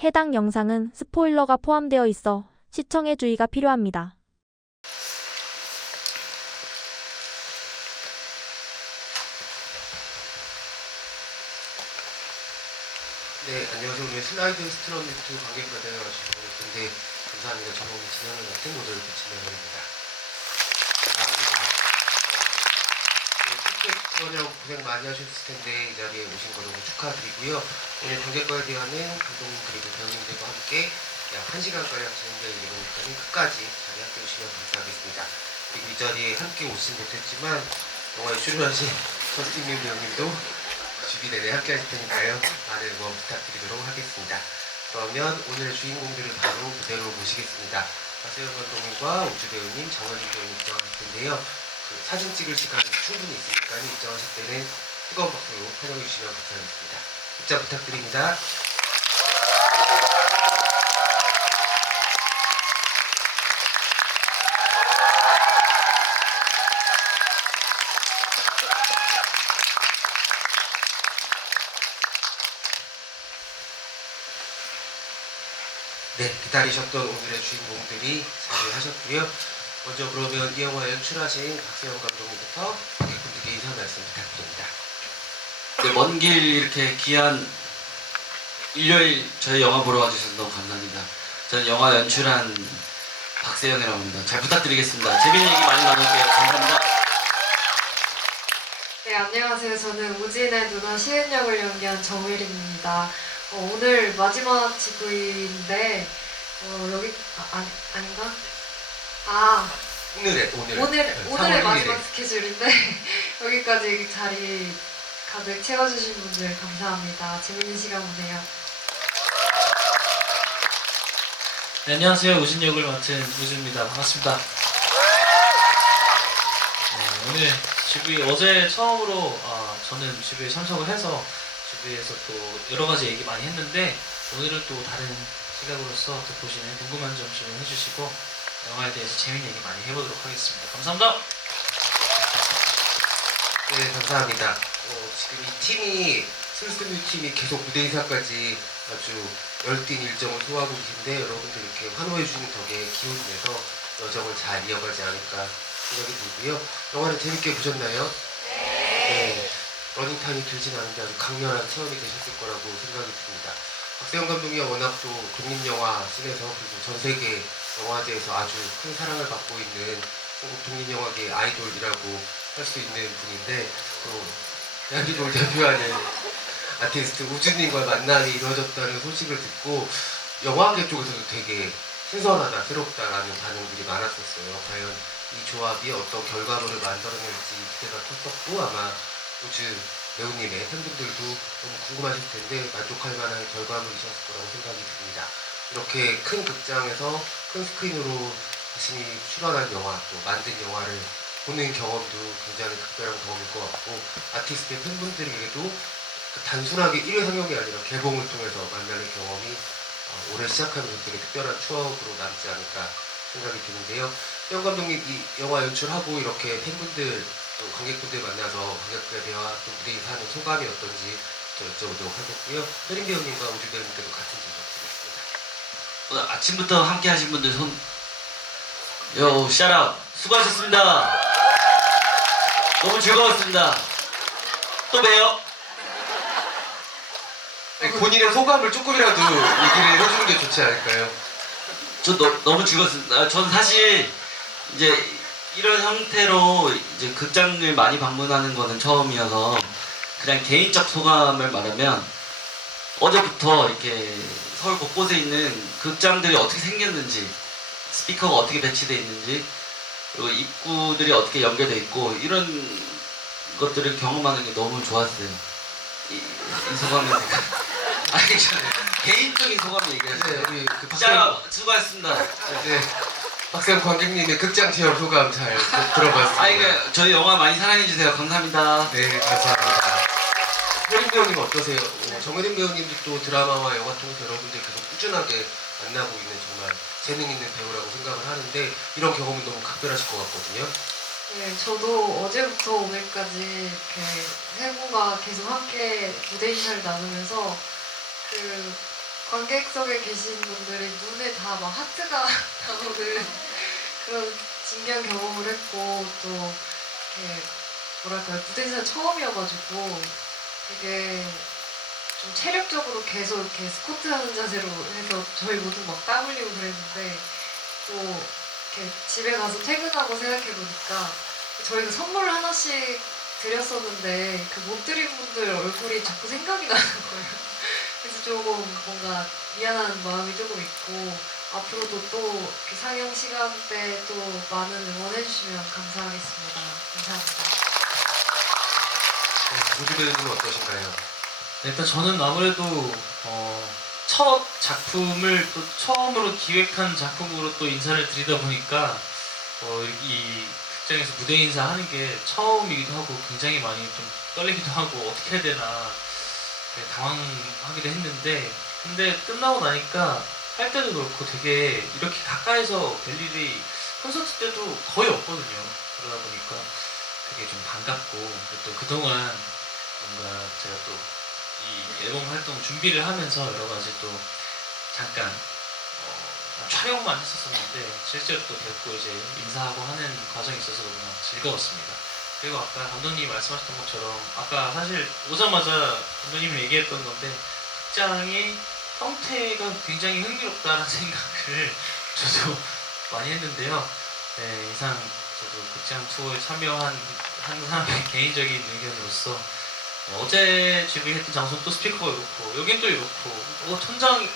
해당 영상은 스포일러가 포함되어 있어 시청에 주의가 필요합니다. 네, 안녕하세요. 오늘 슬라이드 스트럼 유튜브 관객분들 와주시고 근데 감사합니다. 저는 오늘 진행을 맡은 모델 진행입니다. 감사합니다. 티켓 지원이라고 고생 많이 하셨을 텐데 이 자리에 오신 거 너무 축하드리고요. 오늘 관객과에 대한 감독 그리고 배우님들과 함께 약 1시간가량 진행될 예정이니까 끝까지 자리에 함께 오시면 감사하겠습니다. 그리고 이 자리에 함께 오진 못했지만 영화에 출연하신 서스팅님 배우님도 주기 내내 함께 하실 테니까요. 많은 응원 부탁드리도록 하겠습니다. 그러면 오늘의 주인공들을 바로 무대로 모시겠습니다. 박세현 감독님과 우주 배우님, 정원진 배우님 입장하실 텐데요. 그 사진 찍을 시간 충분히 있으니까 입장하실 때는 뜨거운 박수로 환영해 주시면 감사하겠습니다. 입장 부탁드립니다. 네, 기다리셨던 오늘의 주인공들이 자리하셨고요. 먼저 그러면 이 영화 연출하신 박세현 감독님부터 관객분들께 인사 말씀 부탁드립니다. 네, 먼 길 이렇게 귀한 일요일 저희 영화 보러 와주셔서 너무 감사합니다. 저는 영화 연출한 박세현이라고 합니다. 잘 부탁드리겠습니다. 재밌는 얘기 많이 나눌게요. 감사합니다. 네, 안녕하세요. 저는 우진의 누나 시은 역을 연기한 정혜린입니다. 오늘 마지막 GV인데 여기 아닌가? 오늘의 마지막 스케줄인데 여기까지 자리 가득 채워주신 분들 감사합니다. 재밌는 시간 보내요. 네, 안녕하세요. 우진 역을 맡은 우주입니다. 반갑습니다. 오늘 GV 어제 처음으로 저는 GV에 참석을 해서 GV에서 또 여러 가지 얘기 많이 했는데 오늘은 또 다른 시각으로서 또 보시는 궁금한 점 질문해 주시고 영화에 대해서 재밌는 얘기 많이 해보도록 하겠습니다. 감사합니다. 네, 감사합니다. 지금 이 팀이 슬슬뮤 팀이 계속 무대 인사까지 아주 열띤 일정을 소화하고 계신데 여러분들 이렇게 환호해 주시는 덕에 기운이 내서 여정을 잘 이어가지 않을까 생각이 들고요. 영화를 재밌게 보셨나요? 네. 러닝타임이 길진 않은데 아주 강렬한 체험이 되셨을 거라고 생각이 듭니다. 박세현 감독이 워낙 또 독립영화 씬에서 그리고 전 세계 영화제에서 아주 큰 사랑을 받고 있는 한국 독립영화계 아이돌이라고 할 수 있는 분인데 또 대한민국을 대표하는 아티스트 우주님과 만남이 이루어졌다는 소식을 듣고 영화계 쪽에서도 되게 신선하다, 새롭다라는 반응들이 많았었어요. 과연 이 조합이 어떤 결과물을 만들어낼지 기대가 컸었고 아마 우주 배우님의 팬분들도 너무 궁금하실 텐데 만족할 만한 결과물이셨을 거라고 생각이 듭니다. 이렇게 큰 극장에서 큰 스크린으로 자신이 출연한 영화 또 만든 영화를 보는 경험도 굉장히 특별한 경험일 것 같고 아티스트의 팬분들에게도 단순하게 1회 상영이 아니라 개봉을 통해서 만나는 경험이 올해 시작하면서 되게 특별한 추억으로 남지 않을까 생각이 드는데요. 세현 감독님 이 영화 연출하고 이렇게 팬분들 또 관객분들 만나서 관객들에 대화 또 무대 인사하는 소감이 어떤지 여쭤보도록 하겠고요. 혜린 배우님과 우주 배우님께도 같은 질문 드리겠습니다. 오늘 아침부터 함께 하신 분들 샤라웃 수고하셨습니다. 너무 즐거웠습니다. 또 봬요. 본인의 소감을 조금이라도 얘기를 해주는 게 좋지 않을까요? 저 너무 즐거웠습니다. 전 사실 이제 이런 형태로 이제 극장을 많이 방문하는 거는 처음이어서 그냥 개인적 소감을 말하면 어제부터 이렇게 서울 곳곳에 있는 극장들이 어떻게 생겼는지 스피커가 어떻게 배치되어 있는지 그리고 입구들이 어떻게 연결되어 있고 이런 것들을 경험하는 게 너무 좋았어요. 이 소감이 아니 개인적인 소감 얘기하세요. 우리 자 수고하셨습니다. 네. 박세현 관객님의 극장 체험 소감 잘 들어봤습니다. 저희 영화 많이 사랑해주세요. 감사합니다. 네, 감사합니다. 혜린 배우님 어떠세요? 정혜린 배우님도 또 드라마와 영화 통해서 여러분들 계속 꾸준하게 만나고 있는 정말 재능 있는 배우라고 생각을 하는데 이런 경험은 너무 각별하실 것 같거든요. 네, 저도 어제부터 오늘까지 이렇게 멤버들과 계속 함께 무대 인사를 나누면서 그 관객석에 계신 분들의 눈에 다 막 하트가 나오는 그런 신기한 경험을 했고 또 이렇게 뭐랄까요 무대 인사 처음이어가지고 되게 좀 체력적으로 계속 이렇게 스쿼트하는 자세로 해서 저희 모두 막 땀 흘리고 그랬는데 또 이렇게 집에 가서 퇴근하고 생각해 보니까 저희가 선물 하나씩 드렸었는데 그 못 드린 분들 얼굴이 자꾸 생각이 나는 거예요. 그래서 조금 뭔가 미안한 마음이 조금 있고 앞으로도 또 그 상영 시간대 또 많은 응원해주시면 감사하겠습니다. 감사합니다. 우주 배우님은 어떠신가요? 일단 저는 아무래도 첫 작품을 또 처음으로 기획한 작품으로 또 인사를 드리다 보니까 이 극장에서 무대 인사하는 게 처음이기도 하고 굉장히 많이 좀 떨리기도 하고 어떻게 해야 되나 되게 당황하기도 했는데 근데 끝나고 나니까 할 때도 그렇고 되게 이렇게 가까이서 뵐 일이 콘서트 때도 거의 없거든요. 그러다 보니까 되게 좀 반갑고 또 그동안 뭔가 제가 또 이 앨범 활동 준비를 하면서 여러 가지 또 잠깐 촬영만 했었었는데 실제로 또 뵙고 이제 인사하고 하는 과정이 있어서 너무나 즐거웠습니다. 그리고 아까 감독님이 말씀하셨던 것처럼 아까 사실 오자마자 감독님이 얘기했던 건데 극장의 형태가 굉장히 흥미롭다라는 생각을 저도 많이 했는데요. 네, 이상 저도 극장 투어에 참여한 한 사람의 개인적인 의견으로서 어제 준비했던 장소는 또 스피커가 이렇고 여긴 또 이렇고 천장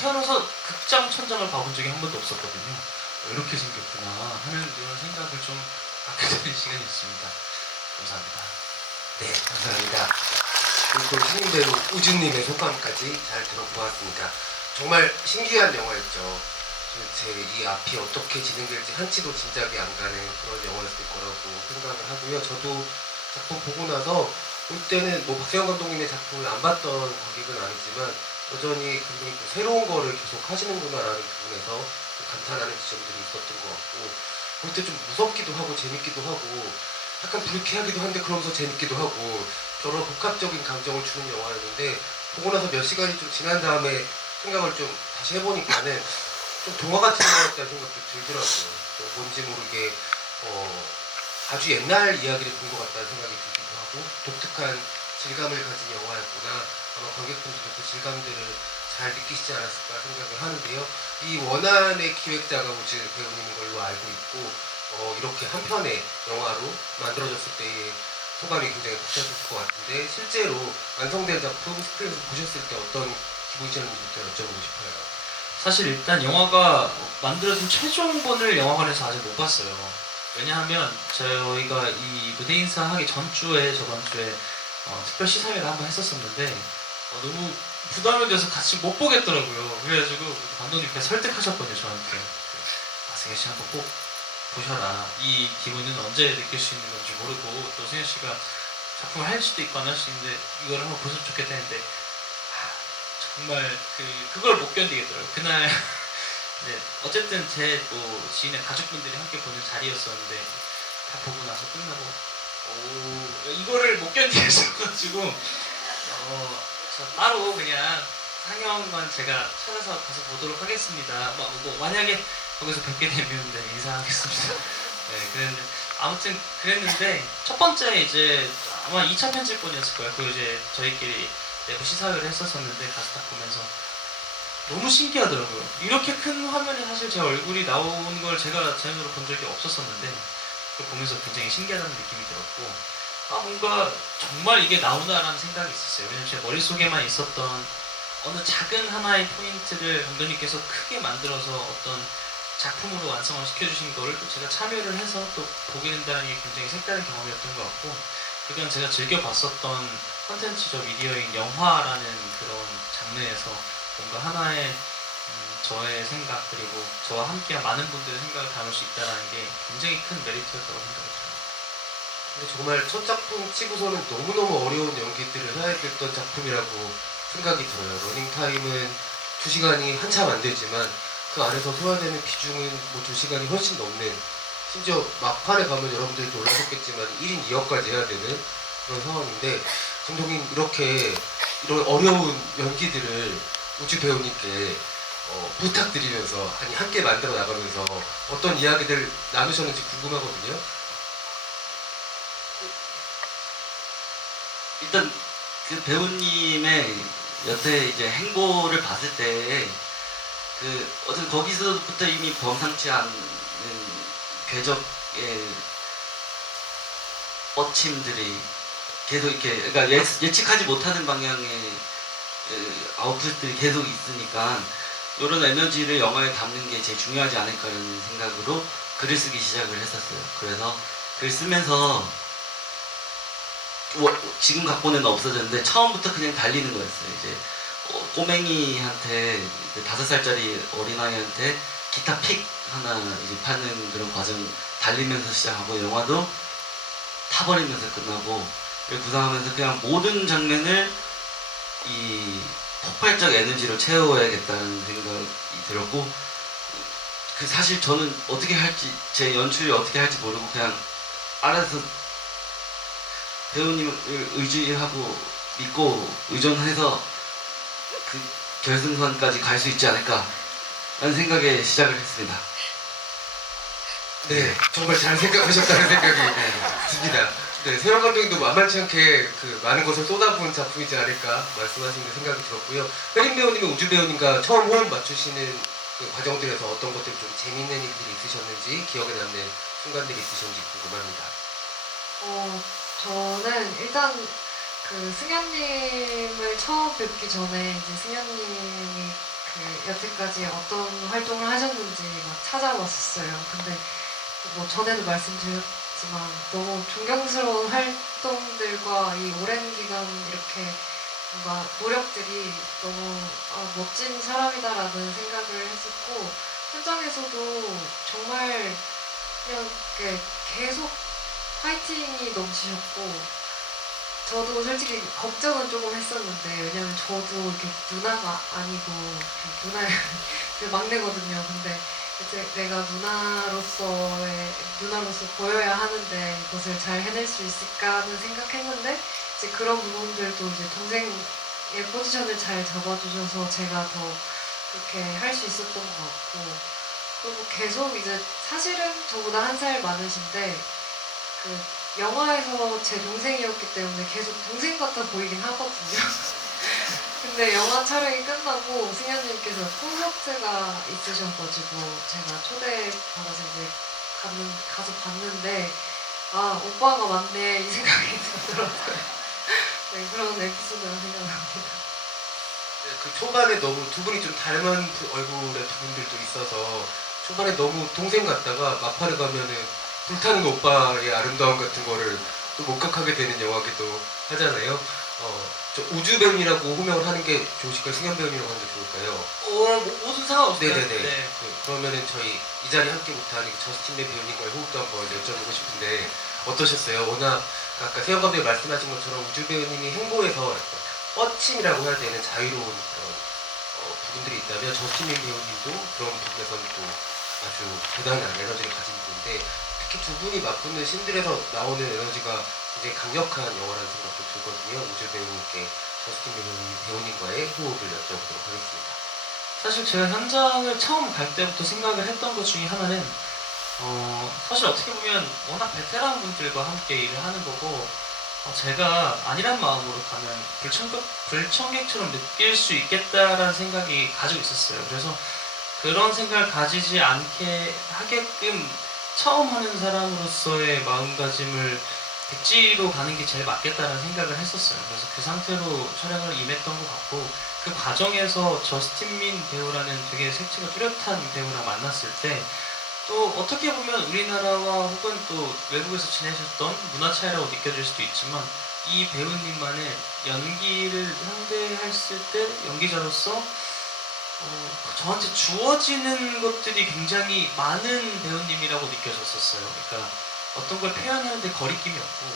태어나서 극장 천장을 봐본 적이 한 번도 없었거든요. 이렇게 생겼구나 하는 이런 생각을 좀 갖게 되는 시간이었습니다. 감사합니다. 네, 감사합니다. 그리고 또 신인 배우 우주님의 소감까지 잘 들어보았습니다. 정말 신기한 영화였죠. 도대체 이 앞이 어떻게 진행될지 한치도 짐작이 안 가는 그런 영화였을 거라고 생각을 하고요. 저도 작품 보고 나서 볼 때는 뭐 박세영 감독님의 작품을 안 봤던 관객은 아니지만 여전히 감독님 또 새로운 거를 계속 하시는구나라는 부분에서 좀 감탄하는 지점들이 있었던 것 같고 볼 때 좀 무섭기도 하고 재밌기도 하고 약간 불쾌하기도 한데 그러면서 재밌기도 하고 여러 복합적인 감정을 주는 영화였는데 보고 나서 몇 시간이 좀 지난 다음에 생각을 좀 다시 해보니까는 좀 동화 같은 영화였다는 생각도 들더라고요. 또 뭔지 모르게 아주 옛날 이야기를 본 것 같다는 생각이 들기도 하고 독특한 질감을 가진 영화였구나. 아마 관객분들도 그 질감들을 잘 느끼시지 않았을까 생각을 하는데요. 이 원안의 기획자가 우주 배우님인 걸로 알고 있고 이렇게 한 편의 영화로 만들어졌을 때의 소감이 굉장히 벅차셨을 것 같은데 실제로 완성된 작품 스크린에서 보셨을 때 어떤 기분이셨는지부터 여쭤보고 싶어요. 사실 일단 영화가 만들어진 최종본을 영화관에서 아직 못 봤어요. 왜냐하면 저희가 이 무대 인사하기 전주에 저번주에 특별 시사회를 한번 했었었는데 너무 부담이 돼서 같이 못 보겠더라고요. 그래가지고 감독님께서 설득하셨거든요 저한테. 승현 씨 한번 꼭 보셔라. 이 기분은 언제 느낄 수 있는 건지 모르고 또 승현 씨가 작품을 할 수도 있고 안 할 수 있는데 이걸 한번 보셨으면 좋겠다 했는데 정말 그걸 못 견디겠더라고요. 그날 네, 어쨌든 제 또 지인의 가족분들이 함께 보는 자리였었는데 다 보고 나서 끝나고 이거를 못 견디겠어가지고 저 따로 그냥 상영만 제가 찾아서 가서 보도록 하겠습니다. 뭐 만약에 거기서 뵙게 되면 네, 인사하겠습니다. 네, 그랬는데 아무튼 그랬는데 첫 번째 이제 아마 2차 편집본이었을 거예요. 그 이제 저희끼리 내부 시사회를 했었었는데 가서 딱 보면서 너무 신기하더라고요. 이렇게 큰 화면에 사실 제 얼굴이 나오는 걸 제가 제 눈으로 본 적이 없었었는데 그걸 보면서 굉장히 신기하다는 느낌이 들었고 뭔가 정말 이게 나오나라는 생각이 있었어요. 왜냐면 제 머릿속에만 있었던 어느 작은 하나의 포인트를 감독님께서 크게 만들어서 어떤 작품으로 완성을 시켜주신 거를 또 제가 참여를 해서 또 보게 된다는 게 굉장히 색다른 경험이었던 것 같고 그건 제가 즐겨봤었던 컨텐츠적 미디어인 영화라는 그런 장르에서 뭔가 하나의 저의 생각 그리고 저와 함께한 많은 분들의 생각을 담을 수 있다는 게 굉장히 큰 메리트였다고 생각이 듭니다. 근데 정말 첫 작품 치고서는 너무너무 어려운 연기들을 해야 됐던 작품이라고 생각이 들어요. 러닝타임은 2시간이 한참 안 되지만 그 안에서 소화되는 비중은 뭐 2시간이 훨씬 넘는 심지어 막판에 가면 여러분들이 놀라셨겠지만 1인 2역까지 해야 되는 그런 상황인데 감독님 이렇게 이런 어려운 연기들을 우주 배우님께 부탁드리면서 아니 함께 만들어 나가면서 어떤 이야기들 나누셨는지 궁금하거든요. 일단 그 배우님의 여태 이제 행보를 봤을 때 어쨌든 거기서부터 이미 범상치 않은 궤적의 뻗침들이 계속 이렇게 그러니까 예측하지 못하는 방향의 아웃풋들이 계속 있으니까 이런 에너지를 영화에 담는 게 제일 중요하지 않을까라는 생각으로 글을 쓰기 시작을 했었어요. 그래서 글 쓰면서 지금 각본에는 없어졌는데 처음부터 그냥 달리는 거였어요. 이제 꼬맹이한테 5살짜리 어린아이한테 기타 픽 하나 이제 파는 그런 과정 달리면서 시작하고 영화도 타버리면서 끝나고 구상하면서 그냥 모든 장면을 이 폭발적 에너지로 채워야겠다는 생각이 들었고 사실 저는 어떻게 할지 제 연출이 어떻게 할지 모르고 그냥 알아서 배우님을 의지하고 믿고 의존해서 그 결승선까지 갈 수 있지 않을까 라는 생각에 시작을 했습니다. 네, 정말 잘 생각하셨다는 생각이 듭니다. 네, 세영 감독님도 만만치 않게 그 많은 것을 쏟아부은 작품이지 않을까 말씀하시는 게 생각이 들었고요. 혜린 배우님은 우주 배우님과 처음 호흡 맞추시는 그 과정들에서 어떤 것들 좀 재밌는 일들이 있으셨는지 기억에 남는 순간들이 있으셨는지 궁금합니다. 저는 일단 그 승현님을 처음 뵙기 전에 이제 승현님이 그 여태까지 어떤 활동을 하셨는지 막 찾아봤었어요. 근데 뭐 전에도 말씀드렸지만 너무 존경스러운 활동들과 이 오랜 기간 이렇게 뭔가 노력들이 너무 멋진 사람이다라는 생각을 했었고 현장에서도 정말 그냥 이렇게 계속 파이팅이 넘치셨고 저도 솔직히 걱정은 조금 했었는데 왜냐면 저도 이렇게 누나가 아니고 누나 그 막내거든요. 근데 이제 내가 누나로서 보여야 하는데 이것을 잘 해낼 수 있을까는 생각했는데 이제 그런 부분들도 이제 동생의 포지션을 잘 잡아주셔서 제가 더 그렇게 할 수 있었던 것 같고 그리고 계속 이제 사실은 저보다 1살 많으신데 그 영화에서 제 동생이었기 때문에 계속 동생 같아 보이긴 하거든요. 근데 영화 촬영이 끝나고 승현님께서 콘서트가 있으셔가지고 제가 초대받아서 이제 가서 봤는데 오빠가 맞네 이 생각이 들더라고요. 네, 그런 에피소드가 생각납니다. 네, 그 초반에 너무 두 분이 좀 닮은 얼굴의 부분들도 있어서 초반에 너무 동생 같다가 막판에 가면은 불타는 오빠의 아름다움 같은 거를 또 목격하게 되는 영화기도 하잖아요. 저 우주 배우님이라고 호명을 하는 게 좋으실까요? 승현 배우님이라고 하는 게 좋을까요? 무슨 상관없어요. 네네네. 네. 그러면은 저희 이 자리 함께 못한 저스틴 리 배우님과의 호흡도 한번 여쭤보고 싶은데 어떠셨어요? 워낙 아까 세영 감독이 말씀하신 것처럼 우주 배우님이 행보에서 뻗침이라고 해야 되는 자유로운 그런 부분들이 있다면 저스틴 리 배우님도 그런 부분에서는 또 아주 대단한 에너지를 가진 분인데 특히 두 분이 맞붙는 신들에서 나오는 에너지가 굉장히 강력한 영화라는 생각도 들거든요. 우주 배우님께 저스틴 배우님과의 호흡을 여쭤보도록 하겠습니다. 사실 제가 현장을 처음 갈 때부터 생각을 했던 것 중에 하나는 사실 어떻게 보면 워낙 베테랑 분들과 함께 일을 하는 거고 제가 아니란 마음으로 가면 불청객처럼 느낄 수 있겠다라는 생각이 가지고 있었어요. 그래서 그런 생각을 가지지 않게 하게끔 처음 하는 사람으로서의 마음가짐을 백지로 가는 게 제일 맞겠다는 생각을 했었어요. 그래서 그 상태로 촬영을 임했던 것 같고 그 과정에서 저스틴 민 배우라는 되게 색채가 뚜렷한 배우랑 만났을 때 또 어떻게 보면 우리나라와 혹은 또 외국에서 지내셨던 문화 차이라고 느껴질 수도 있지만 이 배우님만의 연기를 상대했을 때 연기자로서 저한테 주어지는 것들이 굉장히 많은 배우님이라고 느껴졌었어요. 그러니까 어떤 걸 표현하는데 거리낌이 없고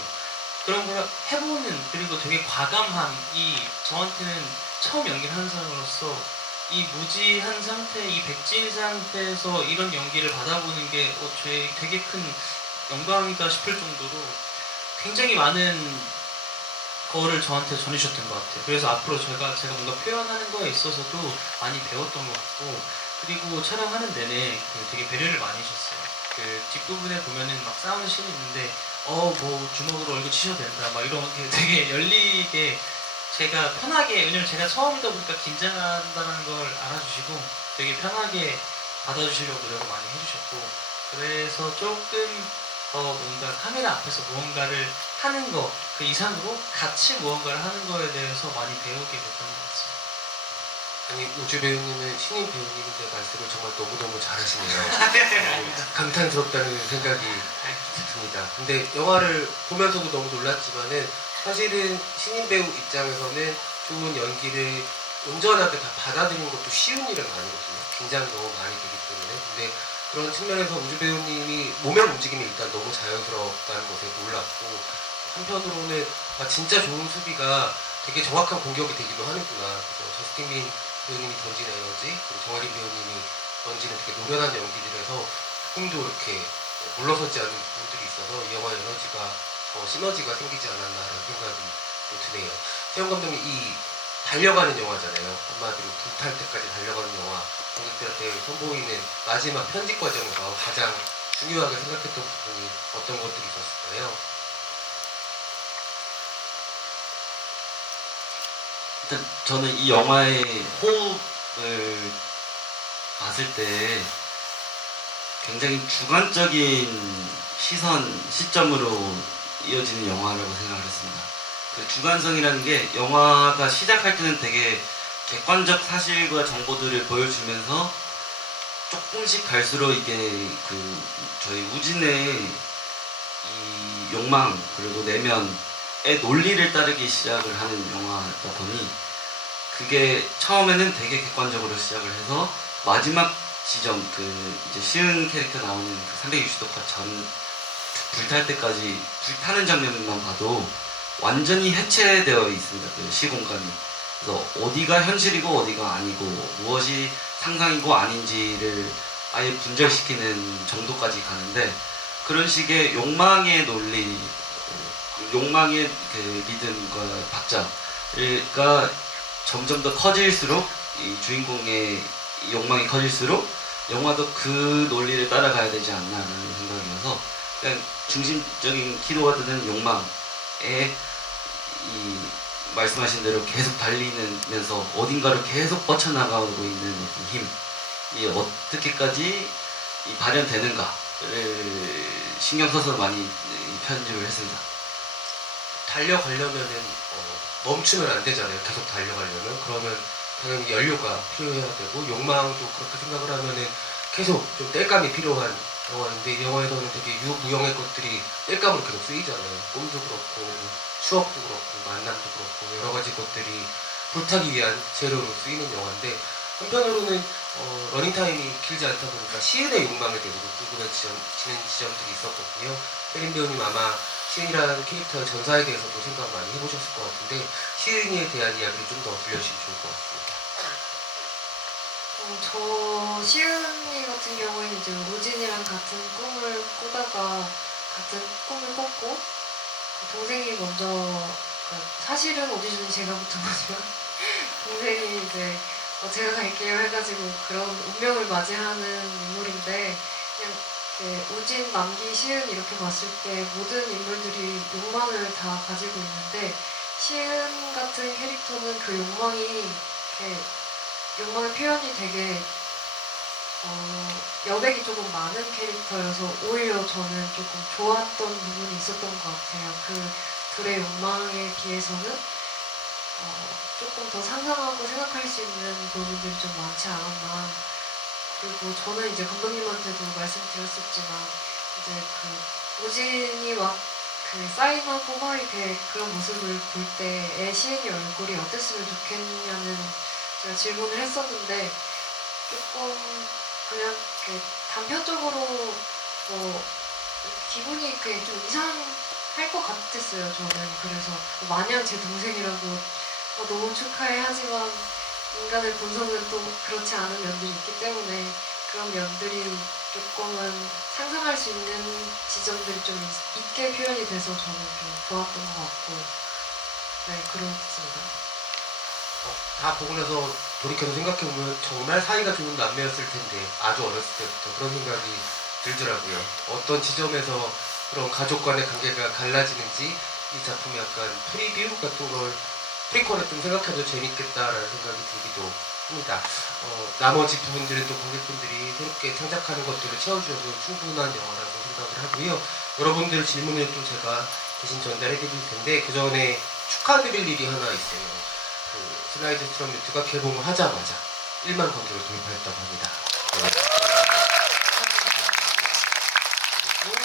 그런 걸 해보는 그리고 되게 과감함이 저한테는 처음 연기를 하는 사람으로서 이 무지한 상태, 이 백진 상태에서 이런 연기를 받아보는 게 되게 큰 영광이다 싶을 정도로 굉장히 많은 거를 저한테 전해주셨던 것 같아요. 그래서 앞으로 제가 뭔가 표현하는 거에 있어서도 많이 배웠던 것 같고, 그리고 촬영하는 내내 되게 배려를 많이 해주셨어요. 그 뒷부분에 보면은 막 싸우는 씬이 있는데 뭐 주먹으로 얼굴 치셔도 된다 막 이런 게 되게 열리게 제가 편하게, 왜냐면 제가 처음이다 보니까 긴장한다는 걸 알아주시고 되게 편하게 받아주시려고 노력을 많이 해주셨고, 그래서 조금 더 뭔가 카메라 앞에서 무언가를 하는 거 그 이상으로 같이 무언가를 하는 거에 대해서 많이 배우게 됐던 것 같습니다. 아니 우주 배우님은 신인 배우님인데 말씀을 정말 너무너무 잘하시네요. 감탄스럽다는 생각이 듭니다. 근데 영화를 보면서도 너무 놀랐지만은 사실은 신인 배우 입장에서는 좋은 연기를 온전하게 다 받아들이는 것도 쉬운 일은 아니거든요. 긴장이 너무 많이 되기 때문에. 근데 그런 측면에서 우주 배우님이 몸의 움직임이 일단 너무 자연스럽다는 것에 놀랐고, 한편으로는 진짜 좋은 수비가 되게 정확한 공격이 되기도 하는구나. 그래서 저스틴 배우님이 던진 에너지, 그리고 정아린 배우님이 던지는 되게 노련한 연기들에서 조금도 이렇게 물러서지 않는 부분들이 있어서 이 영화의 에너지가 시너지가 생기지 않았나라는 생각이 드네요. 세영 감독님, 이 달려가는 영화잖아요. 한마디로 불탈 때까지 달려가는 영화. 관객들한테 선보이는 마지막 편집 과정에서 가장 중요하게 생각했던 부분이 어떤 것들이 있었을까요? 일단 저는 이 영화의 호흡을 봤을 때 굉장히 주관적인 시점으로 이어지는 영화라고 생각을 했습니다. 그 주관성이라는 게 영화가 시작할 때는 되게 객관적 사실과 정보들을 보여주면서 조금씩 갈수록 이게 그 저희 우진의 이 욕망 그리고 내면의 논리를 따르기 시작을 하는 영화다 보니, 그게 처음에는 되게 객관적으로 시작을 해서 마지막 지점, 그 이제 시은 캐릭터 나오는 그 360도가 전 불탈 때까지, 불타는 장면만 봐도 완전히 해체되어 있습니다. 그 시공간이. 그래서 어디가 현실이고 어디가 아니고 무엇이 상상이고 아닌지를 아예 분절시키는 정도까지 가는데, 그런 식의 욕망의 논리, 욕망의 그 리듬과 박자가 점점 더 커질수록, 이 주인공의 욕망이 커질수록 영화도 그 논리를 따라가야 되지 않나라는 생각이어서, 그냥 중심적인 키도가 드는 욕망에 이 말씀하신 대로 계속 달리면서 어딘가로 계속 뻗쳐나가고 있는 어떤 힘이 어떻게까지 발현되는가를 신경 써서 많이 편집을 했습니다. 달려가려면은 멈추면 안 되잖아요. 계속 달려가려면. 그러면 당연히 연료가 필요해야 되고, 욕망도 그렇게 생각을 하면은 계속 좀 땔감이 필요한 영화인데, 이 영화에서는 되게 유무형의 것들이 땔감으로 계속 쓰이잖아요. 꿈도 그렇고 추억도 그렇고 만남도 그렇고 여러 가지 것들이 불타기 위한 재료로 쓰이는 영화인데, 한편으로는 러닝타임이 길지 않다 보니까 시은의 욕망에 대해서도 궁금해지는 지점들이 있었거든요. 혜린 배우님 아마 시은이라는 캐릭터의 전사에 대해서도 생각 많이 해보셨을 것 같은데, 시은이에 대한 이야기를 좀 더 들려주시면 좋을 것 같습니다. 저 시은이 같은 경우에는 이제 우진이랑 같은 꿈을 꾸다가 같은 꿈을 꿨고, 동생이 먼저, 사실은 오디션이 제가 붙은 거지만 동생이 이제 제가 갈게요 해가지고 그런 운명을 맞이하는 인물인데, 그냥 우진, 남기, 시은 이렇게 봤을 때 모든 인물들이 욕망을 다 가지고 있는데, 시은 같은 캐릭터는 그 욕망의 표현이 되게 여백이 조금 많은 캐릭터여서 오히려 저는 조금 좋았던 부분이 있었던 것 같아요. 그 둘의 욕망에 비해서는 조금 더 상상하고 생각할 수 있는 부분들이 좀 많지 않았나. 그리고 저는 이제 감독님한테도 말씀드렸었지만, 이제 그 우진이 막 그 사인하고 막 이렇게 그런 모습을 볼 때의 시은이 얼굴이 어땠으면 좋겠냐는 제가 질문을 했었는데, 조금 그냥 이렇게 단편적으로 기분이 그냥 좀 이상할 것 같았어요, 저는. 그래서 마냥 제 동생이라고 너무 축하해 하지만 인간의 본성은 또 그렇지 않은 면들이 있기 때문에 그런 면들이 조금은 상상할 수 있는 지점들이 좀 있게 표현이 돼서 저는 좀 좋았던 것 같고, 네, 그렇습니다. 다 보고 나서 돌이켜서 생각해보면 정말 사이가 좋은 남매였을 텐데 아주 어렸을 때부터 그런 생각이 들더라고요. 어떤 지점에서 그런 가족 간의 관계가 갈라지는지 이 작품이 약간 프리뷰 같은 걸 프리퀄을 좀 생각해도 재밌겠다라는 생각이 들기도 합니다. 나머지 부분들은 또 관객분들이 새롭게 창작하는 것들을 채워주셔도 충분한 영화라고 생각을 하고요. 여러분들 질문을 또 제가 대신 전달해 드릴 텐데 그 전에 축하드릴 일이 하나 있어요. 그 슬라이드 스트럼 뮤트가 개봉을 하자마자 1만 관객을 돌파했다고 합니다. 네. 그리고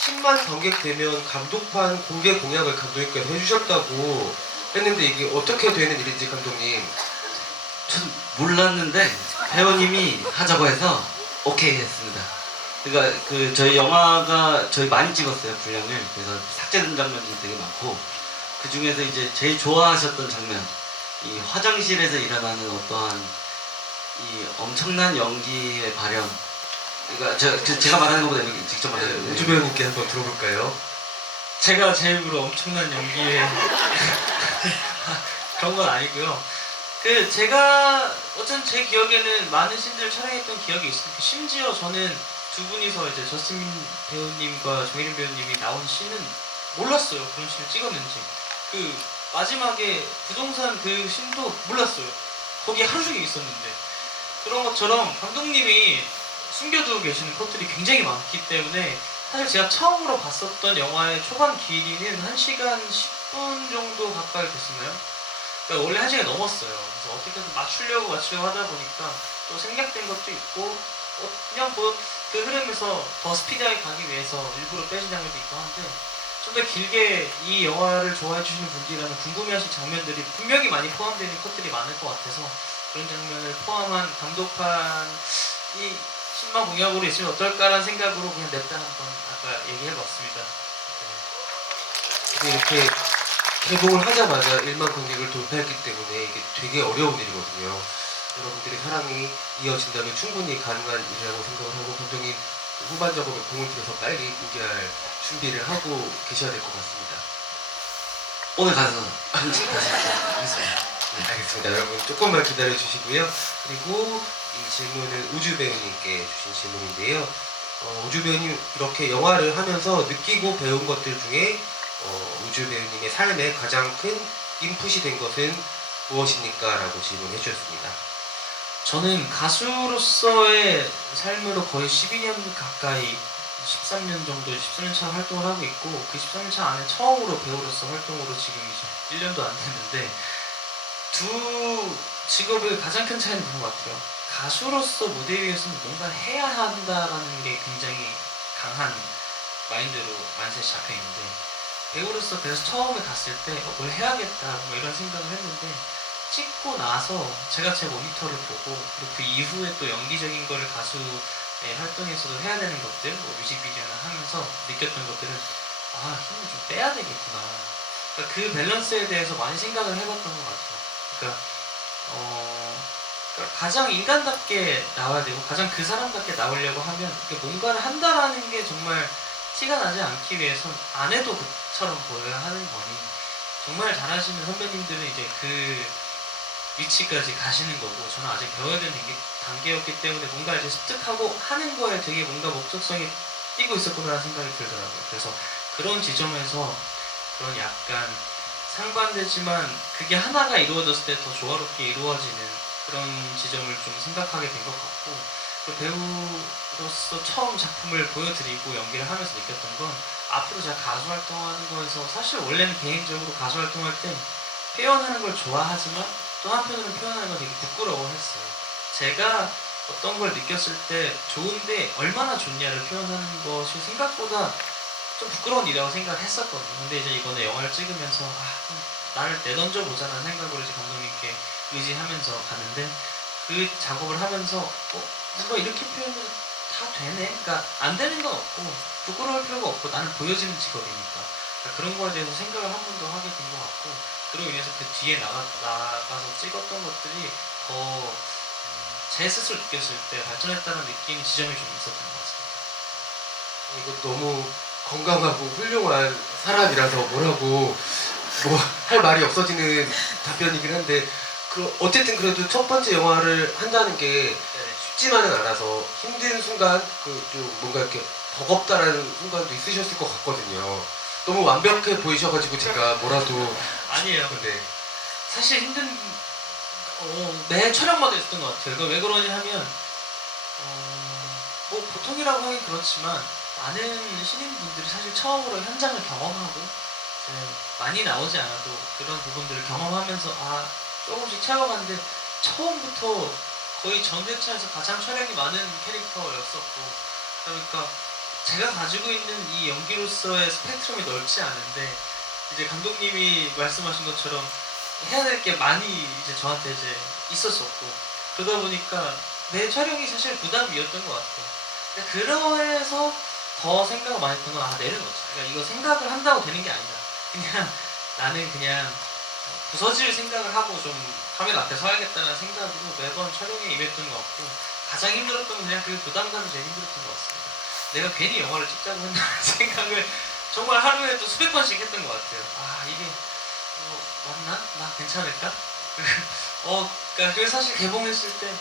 10만 관객 되면 감독판 공개 공약을 감독님께서 해주셨다고 했는데 이게 어떻게 되는 일인지 감독님. 전 몰랐는데 배우님이 하자고 해서 오케이 했습니다. 그러니까 그 저희 영화가 저희 많이 찍었어요, 분량을. 그래서 삭제된 장면들이 되게 많고 그 중에서 이제 제일 좋아하셨던 장면, 이 화장실에서 일어나는 어떠한 이 엄청난 연기의 발현. 그러니까 제가 말하는 것보다 여기 직접 말하는 우주 배우님께 한번 들어볼까요? 제가 제 입으로 엄청난 연기에 그런 건 아니고요. 그 제가 어쨌든 제 기억에는 많은 씬들을 촬영했던 기억이 있으니까 심지어 저는 두 분이서 이제 저스민 배우님과 정혜린 배우님이 나온 씬은 몰랐어요. 그런 씬을 찍었는지. 그 마지막에 부동산 그 씬도 몰랐어요. 거기 하루 종일 있었는데. 그런 것처럼 감독님이 숨겨두고 계시는 컷들이 굉장히 많기 때문에 사실 제가 처음으로 봤었던 영화의 초반 길이는 1시간 10분 정도 가까이 됐었나요? 그러니까 원래 1시간 넘었어요. 그래서 어떻게든 맞추려고 하다 보니까 또 생략된 것도 있고 그냥 뭐 그 흐름에서 더 스피드하게 가기 위해서 일부러 빼신 장면도 있고 한데 좀 더 길게 이 영화를 좋아해 주시는 분들이라면 궁금해하실 장면들이 분명히 많이 포함되는 컷들이 많을 것 같아서 그런 장면을 포함한 감독판이 10만 공약으로 있으면 어떨까라는 생각으로 그냥 냅다 한번 아까 얘기해봤습니다. 근데 이렇게 개봉을 하자마자 1만 관객을 돌파했기 때문에 이게 되게 어려운 일이거든요. 여러분들의 사랑이 이어진다면 충분히 가능한 일이라고 생각을 하고 감독님 후반 작업에 공을 들여서 빨리 공개할 준비를 하고 계셔야 될 것 같습니다. 오늘 가서 하겠습니다. 네, 알겠습니다. 여러분 조금만 기다려 주시고요. 그리고 이 질문은 우주 배우님께 주신 질문인데요. 우주 배우님 이렇게 영화를 하면서 느끼고 배운 것들 중에 우주 배우님의 삶에 가장 큰 인풋이 된 것은 무엇입니까? 라고 질문해 주셨습니다. 저는 가수로서의 삶으로 거의 12년 가까이 13년 정도 13년 차 활동을 하고 있고 그 13년 차 안에 처음으로 배우로서 활동으로 지금 이제 1년도 안 됐는데 두 직업의 가장 큰 차이는 그런 것 같아요. 가수로서 무대 위에서는 뭔가 해야 한다라는 게 굉장히 강한 마인드로 마인드셋이 잡혀 있는데 배우로서 그래서 처음에 갔을 때 뭘 해야겠다 뭐 이런 생각을 했는데 찍고 나서 제가 제 모니터를 보고 그리고 그 이후에 또 연기적인 거를 가수의 활동에서도 해야 되는 것들 뭐 뮤직비디오나 하면서 느꼈던 것들은 힘을 좀 빼야 되겠구나. 그러니까 그 밸런스에 대해서 많이 생각을 해봤던 것 같아요. 그러니까 가장 인간답게 나와야 되고 가장 그 사람답게 나오려고 하면 뭔가를 한다라는 게 정말 티가 나지 않기 위해선 안 해도 그처럼 보여야 하는 거니 정말 잘하시는 선배님들은 이제 그 위치까지 가시는 거고 저는 아직 배워야 되는 단계였기 때문에 뭔가 이제 습득하고 하는 거에 되게 뭔가 목적성이 띄고 있었구나라는 생각이 들더라고요. 그래서 그런 지점에서 그런 약간 상반되지만 그게 하나가 이루어졌을 때 더 조화롭게 이루어지는 그런 지점을 좀 생각하게 된 것 같고 그 배우로서 처음 작품을 보여드리고 연기를 하면서 느꼈던 건 앞으로 제가 가수 활동하는 거에서 사실 원래는 개인적으로 가수 활동할 때 표현하는 걸 좋아하지만 또 한편으로는 표현하는 걸 되게 부끄러워했어요. 제가 어떤 걸 느꼈을 때 좋은데 얼마나 좋냐를 표현하는 것이 생각보다 좀 부끄러운 일이라고 생각을 했었거든요. 근데 이제 이번에 영화를 찍으면서 나를 내던져 보자는 생각으로 이제 감독님께 의지하면서 가는데 그 작업을 하면서 뭔가 이렇게 표현을 다 되네? 그러니까 안 되는 건 없고 부끄러울 필요가 없고 나는 보여지는 직업이니까 그러니까 그런 거에 대해서 생각을 한 번 더 하게 된 것 같고 그로 인해서 그 뒤에 나가서 찍었던 것들이 더 제 스스로 느꼈을 때 발전했다는 느낌이 지점이 좀 있었던 것 같습니다. 이거 너무 건강하고 훌륭한 사람이라서 뭐라고 뭐 할 말이 없어지는 답변이긴 한데 어쨌든 그래도 첫 번째 영화를 한다는 게 쉽지만은 않아서 힘든 순간 좀 뭔가 이렇게 버겁다라는 순간도 있으셨을 것 같거든요. 너무 완벽해 보이셔가지고 제가 뭐라도 아니에요. 근데 사실 매 촬영마다 있었던 것 같아요. 왜 그러냐 하면 뭐 보통이라고 하긴 그렇지만 많은 신인분들이 사실 처음으로 현장을 경험하고 많이 나오지 않아도 그런 부분들을 경험하면서 조금씩 채워가는데 처음부터 거의 전 회차에서 가장 촬영이 많은 캐릭터였었고 그러니까 제가 가지고 있는 이 연기로서의 스펙트럼이 넓지 않은데 이제 감독님이 말씀하신 것처럼 해야 될 게 많이 이제 저한테 이제 있었었고 그러다 보니까 매 촬영이 사실 부담이었던 것 같아요. 근데 그래서 더 생각을 많이 했던 건 내려놓자. 그러니까 이거 생각을 한다고 되는 게 아니다. 그냥 나는 그냥 부서질 생각을 하고 좀 카메라 앞에 서야겠다는 생각으로 매번 촬영에 임했던 것 같고 가장 힘들었던 건 그냥 그 부담감이 제일 힘들었던 것 같습니다. 내가 괜히 영화를 찍자고 한다는 생각을 정말 하루에도 수백 번씩 했던 것 같아요. 이게 맞나? 나 괜찮을까? 그러니까 그래서 사실 개봉했을 때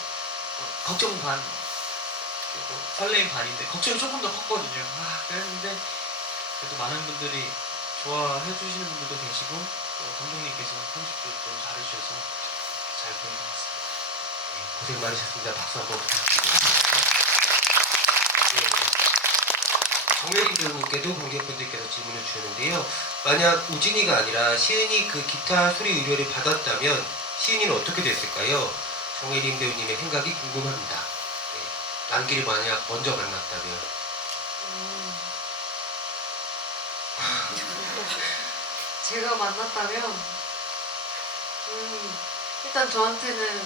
걱정 반, 그리고 설레임 반인데 걱정이 조금 더 컸거든요. 그랬는데 그래도 많은 분들이 좋아해 주시는 분들도 계시고 또 감독님께서 편집도 좀 잘해주셔서 잘 보인 것 같습니다. 고생 많으셨습니다. 박수 한번 부탁드립니다. 정혜린 배우께도 관객분들께서 질문을 주셨는데요. 만약 우진이가 아니라 시은이 그 기타 소리 의뢰를 받았다면 시은이는 어떻게 됐을까요? 정혜린 배우님의 생각이 궁금합니다. 남기를 만약 먼저 만났다면 제가 만났다면 일단 저한테는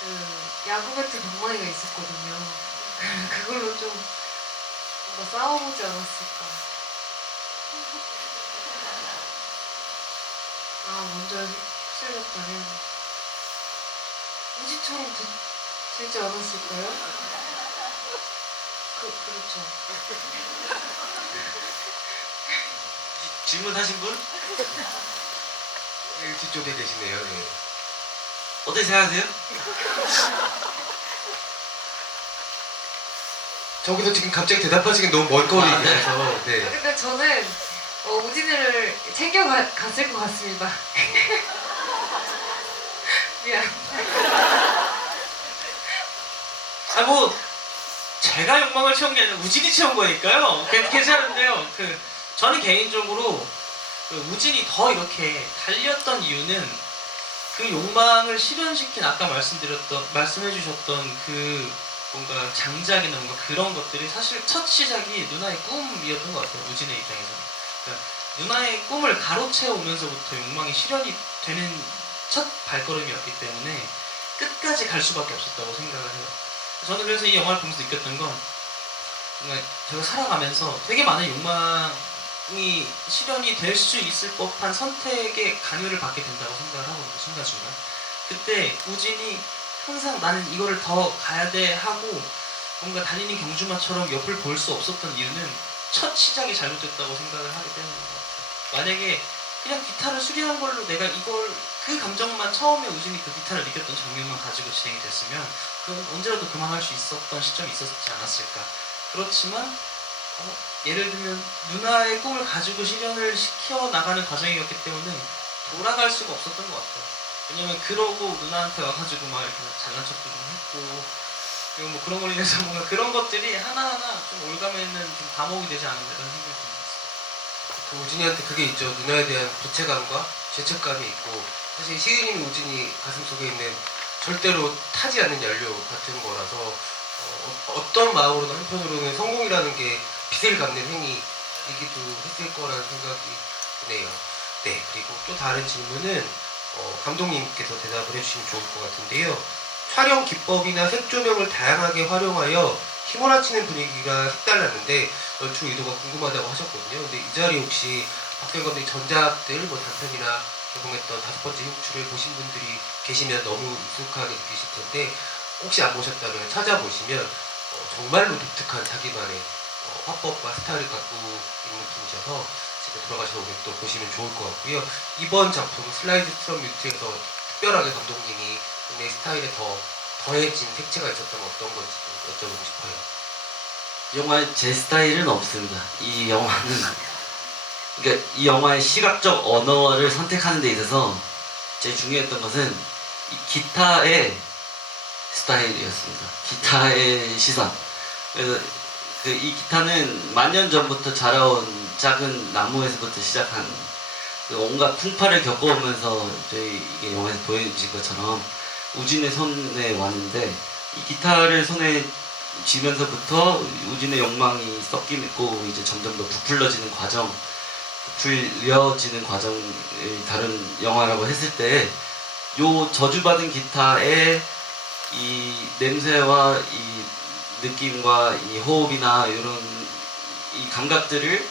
그 야구 배트 방망이가 있었거든요. 그걸로 좀 뭔가 싸워보지 않았을까. 먼저 휩쓸렸다면 우지처럼 되지 않았을까요? 그렇죠. 질문하신 분? 뒤쪽에 계시네요. 네. 어떻게 생각하세요? 저기서 지금 갑자기 대답하시긴 너무 먼 거리라서. 네. 근데 저는 우진이를 챙겨갔을 것 같습니다. 미안. 제가 욕망을 채운 게 아니라 우진이 채운 거니까요. 괜찮은데요. 저는 개인적으로 우진이 더 이렇게 달렸던 이유는 그 욕망을 실현시킨 아까 말씀해주셨던 그 뭔가 장작이나 뭔가 그런 것들이 사실 첫 시작이 누나의 꿈이었던 것 같아요. 우진의 입장에서는. 그러니까 누나의 꿈을 가로채우면서부터 욕망이 실현이 되는 첫 발걸음이었기 때문에 끝까지 갈 수밖에 없었다고 생각을 해요. 저는 그래서 이 영화를 보면서 느꼈던 건 제가 살아가면서 되게 많은 욕망이 실현이 될 수 있을 법한 선택에 강요를 받게 된다고 생각을 하거든요. 순간순간. 그때 우진이 항상 나는 이거를 더 가야 돼 하고 뭔가 달리는 경주마처럼 옆을 볼 수 없었던 이유는 첫 시작이 잘못됐다고 생각을 하기 때문인 것 같아요. 만약에 그냥 기타를 수리한 걸로 내가 그 감정만 처음에 우진이 그 기타를 느꼈던 장면만 가지고 진행이 됐으면 그건 언제라도 그만할 수 있었던 시점이 있었지 않았을까. 그렇지만 예를 들면 누나의 꿈을 가지고 실현을 시켜 나가는 과정이었기 때문에 돌아갈 수가 없었던 것 같아요. 왜냐면 그러고 누나한테 와가지고 막 이렇게 잘난 척도 좀 했고 그리고 뭐 그런 걸로 인해서 뭔가 그런 것들이 하나하나 좀 올가매는 좀 감옥이 되지 않았나 이런 생각이 듭니다. 그 우진이한테 그게 있죠. 누나에 대한 부채감과 죄책감이 있고 사실 시은이는 우진이 가슴속에 있는 절대로 타지 않는 연료 같은 거라서 어떤 마음으로든 한편으로는 성공이라는 게 빚을 갚는 행위이기도 했을 거라는 생각이 드네요. 네, 그리고 또 다른 질문은 감독님께서 대답을 해주시면 좋을 것 같은데요. 촬영 기법이나 색 조명을 다양하게 활용하여 휘몰아치는 분위기가 색달랐는데 연출 의도가 궁금하다고 하셨거든요. 근데 이 자리에 혹시 박경 감독님 전작들 단편이나 개봉했던 5번째 흉추를 보신 분들이 계시면 너무 익숙하게 느끼실 텐데 혹시 안 보셨다면 찾아보시면 정말로 독특한 자기만의 화법과 스타일을 갖고 있는 분이셔서 집에 돌아가셔서 또 보시면 좋을 것 같고요. 이번 작품 슬라이드 트럼 뮤트에서 특별하게 감독님이 내 스타일에 더해진 색채가 있었다면 어떤 건지 좀 여쭤보고 싶어요. 이 영화에 제 스타일은 없습니다. 이 영화는 그러니까 이 영화의 시각적 언어를 선택하는 데 있어서 제일 중요했던 것은 이 기타의 스타일이었습니다. 기타의 시선. 그래서 이 기타는 만년 전부터 자라온 작은 나무에서부터 시작한 온갖 풍파를 겪어오면서 저희 이게 영화에서 보여진 것처럼 우진의 손에 왔는데 이 기타를 손에 쥐면서부터 우진의 욕망이 섞이고 이제 점점 더 부풀려지는 과정, 부풀려지는 과정을 다룬 영화라고 했을 때 요 저주받은 기타의 이 냄새와 이 느낌과 이 호흡이나 이런 이 감각들을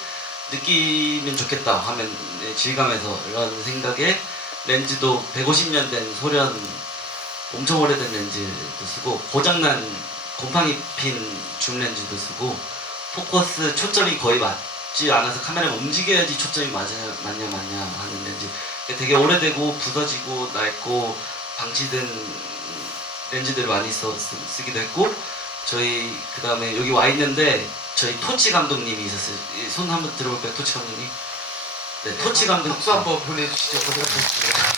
느끼면 좋겠다 하면 질감에서 이런 생각에 렌즈도 150년 된 소련 엄청 오래된 렌즈도 쓰고 고장난 곰팡이 핀 줌 렌즈도 쓰고 포커스 초점이 거의 맞지 않아서 카메라가 움직여야지 초점이 맞냐 하는 렌즈 되게 오래되고 부서지고 낡고 방치된 렌즈들을 많이 쓰기도 했고 저희 그 다음에 여기 와 있는데 저희 토치 감독님이 있었어요. 손 한번 들어볼까요, 토치 감독님? 네, 토치 감독. 박수 한번 보내주시죠. 고생하셨습니다.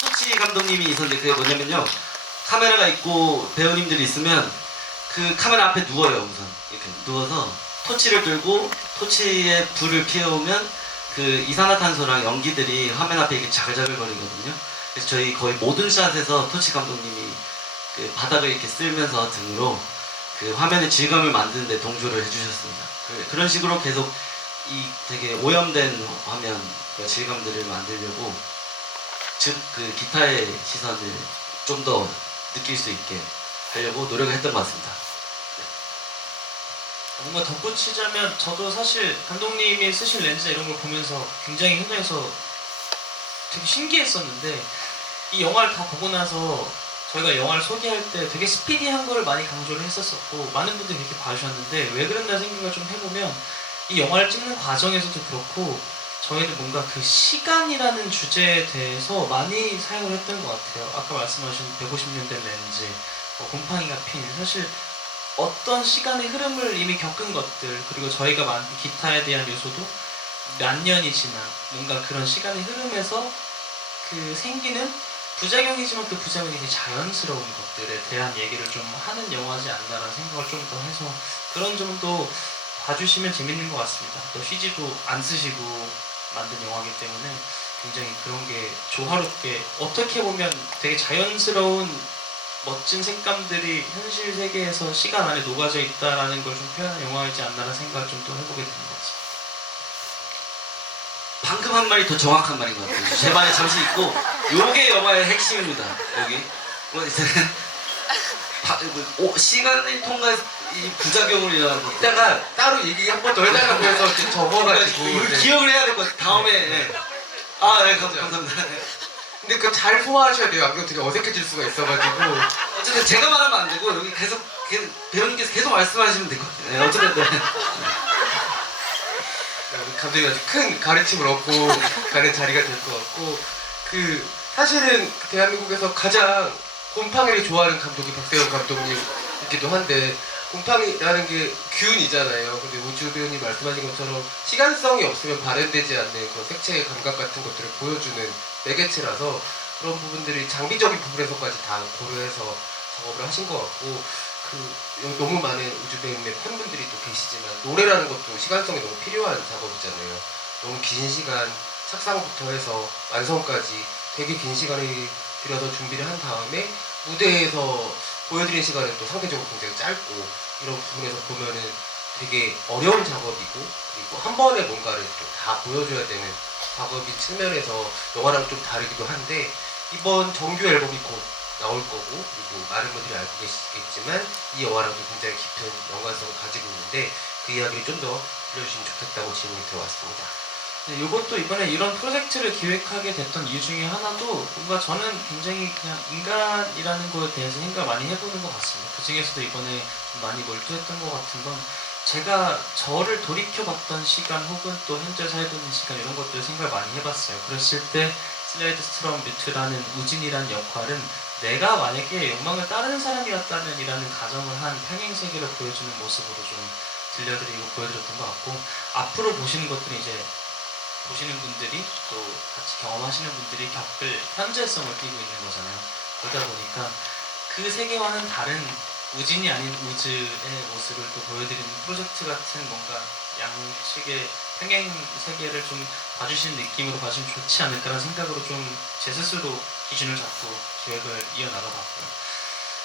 토치 감독님이 있었는데 그게 뭐냐면요. 카메라가 있고 배우님들이 있으면 그 카메라 앞에 누워요, 우선. 이렇게 누워서 토치를 들고 토치에 불을 피워오면 그 이산화탄소랑 연기들이 화면 앞에 이렇게 자글자글거리거든요. 그래서 저희 거의 모든 샷에서 토치 감독님이 그 바닥을 이렇게 쓸면서 등으로 그 화면의 질감을 만드는데 동조를 해주셨습니다. 그런 식으로 계속 이 되게 오염된 화면, 질감들을 만들려고 즉 그 기타의 시선을 좀 더 느낄 수 있게 하려고 노력을 했던 것 같습니다. 뭔가 덧붙이자면 저도 사실 감독님이 쓰신 렌즈 이런 걸 보면서 굉장히 현장에서 되게 신기했었는데 이 영화를 다 보고 나서 저희가 영화를 소개할 때 되게 스피디한 거를 많이 강조를 했었었고 많은 분들이 그렇게 봐주셨는데 왜 그랬나 생각을 좀 해보면 이 영화를 찍는 과정에서도 그렇고 저희는 뭔가 그 시간이라는 주제에 대해서 많이 사용을 했던 것 같아요. 아까 말씀하신 150년 된 렌즈, 곰팡이가 핀 사실 어떤 시간의 흐름을 이미 겪은 것들 그리고 저희가 만든 기타에 대한 요소도 몇 년이 지난 뭔가 그런 시간의 흐름에서 그 생기는 부작용이지만 그 부작용이 되게 자연스러운 것들에 대한 얘기를 좀 하는 영화지 않나라는 생각을 좀 더 해서 그런 점도 봐주시면 재밌는 것 같습니다. 또 CG도 안 쓰시고 만든 영화이기 때문에 굉장히 그런 게 조화롭게 어떻게 보면 되게 자연스러운 멋진 색감들이 현실 세계에서 시간 안에 녹아져 있다라는 걸 좀 표현한 영화이지 않나라는 생각을 좀 또 해보게 되는 것 같습니다. 방금 한 말이 더 정확한 말인 것 같아요. 제 말에 잠시 있고 요게 영화의 핵심입니다. 여기 뭐 이제 시간을 통과해서 이 부작용을 일어나는 이따가 따로 얘기 한 번 더 해달라고 해서 좀 적어가지고 이걸 네. 기억을 해야 될 것 같아요. 다음에 네. 네, 감사합니다. 근데 그거 잘 소화하셔야 돼요. 안 그러면 되게 어색해질 수가 있어가지고 어쨌든 제가 말하면 안 되고 여기 계속 배우님께서 계속 말씀하시면 될 것 같아요. 네, 어쨌든 네. 우리 감독님 아주 큰 가르침을 얻고 가는 자리가 될 것 같고 그 사실은 대한민국에서 가장 곰팡이를 좋아하는 감독이 박세영 감독님이기도 한데 곰팡이라는 게 균이잖아요. 근데 우주 배우님 말씀하신 것처럼 시간성이 없으면 발현되지 않는 그런 색채의 감각 같은 것들을 보여주는 매개체라서 그런 부분들이 장비적인 부분에서까지 다 고려해서 작업을 하신 것 같고 여기 너무 많은 우주 배우님의 팬분들이 또 계시지만 노래라는 것도 시간성이 너무 필요한 작업이잖아요. 너무 긴 시간 착상부터 해서 완성까지 되게 긴 시간을 들여서 준비를 한 다음에 무대에서 보여드리는 시간은 또 상대적으로 굉장히 짧고 이런 부분에서 보면은 되게 어려운 작업이고 그리고 한 번에 뭔가를 또 다 보여줘야 되는 작업인 측면에서 영화랑 좀 다르기도 한데 이번 정규 앨범이 곧 나올 거고 그리고 많은 분들이 알고 계시겠지만 이 영화랑도 굉장히 깊은 연관성을 가지고 있는데 그 이야기를 좀 더 들려주시면 좋겠다고 질문이 들어왔습니다. 네, 이것도 이번에 이런 프로젝트를 기획하게 됐던 이유 중에 하나도 뭔가 저는 굉장히 그냥 인간이라는 거에 대해서 생각을 많이 해보는 것 같습니다. 그 중에서도 이번에 좀 많이 몰두했던 것 같은 건 제가 저를 돌이켜봤던 시간 혹은 또 현재 살고 있는 시간 이런 것들 생각을 많이 해봤어요. 그랬을 때 슬라이드 스트럼 뮤트라는 우진이라는 역할은 내가 만약에 욕망을 따르는 사람이었다면 이라는 가정을 한 평행 세계를 보여주는 모습으로 좀 들려드리고 보여드렸던 것 같고, 앞으로 보시는 것들은 이제 보시는 분들이 또 같이 경험하시는 분들이 겪을 현재성을 띄고 있는 거잖아요. 그러다 보니까 그 세계와는 다른 우진이 아닌 우즈의 모습을 또 보여드리는 프로젝트 같은 뭔가 양측의 평행 세계를 좀 봐주시는 느낌으로 봐주면 좋지 않을까라는 생각으로 좀 제 스스로 기준을 잡고 기획을 이어나가봤고요.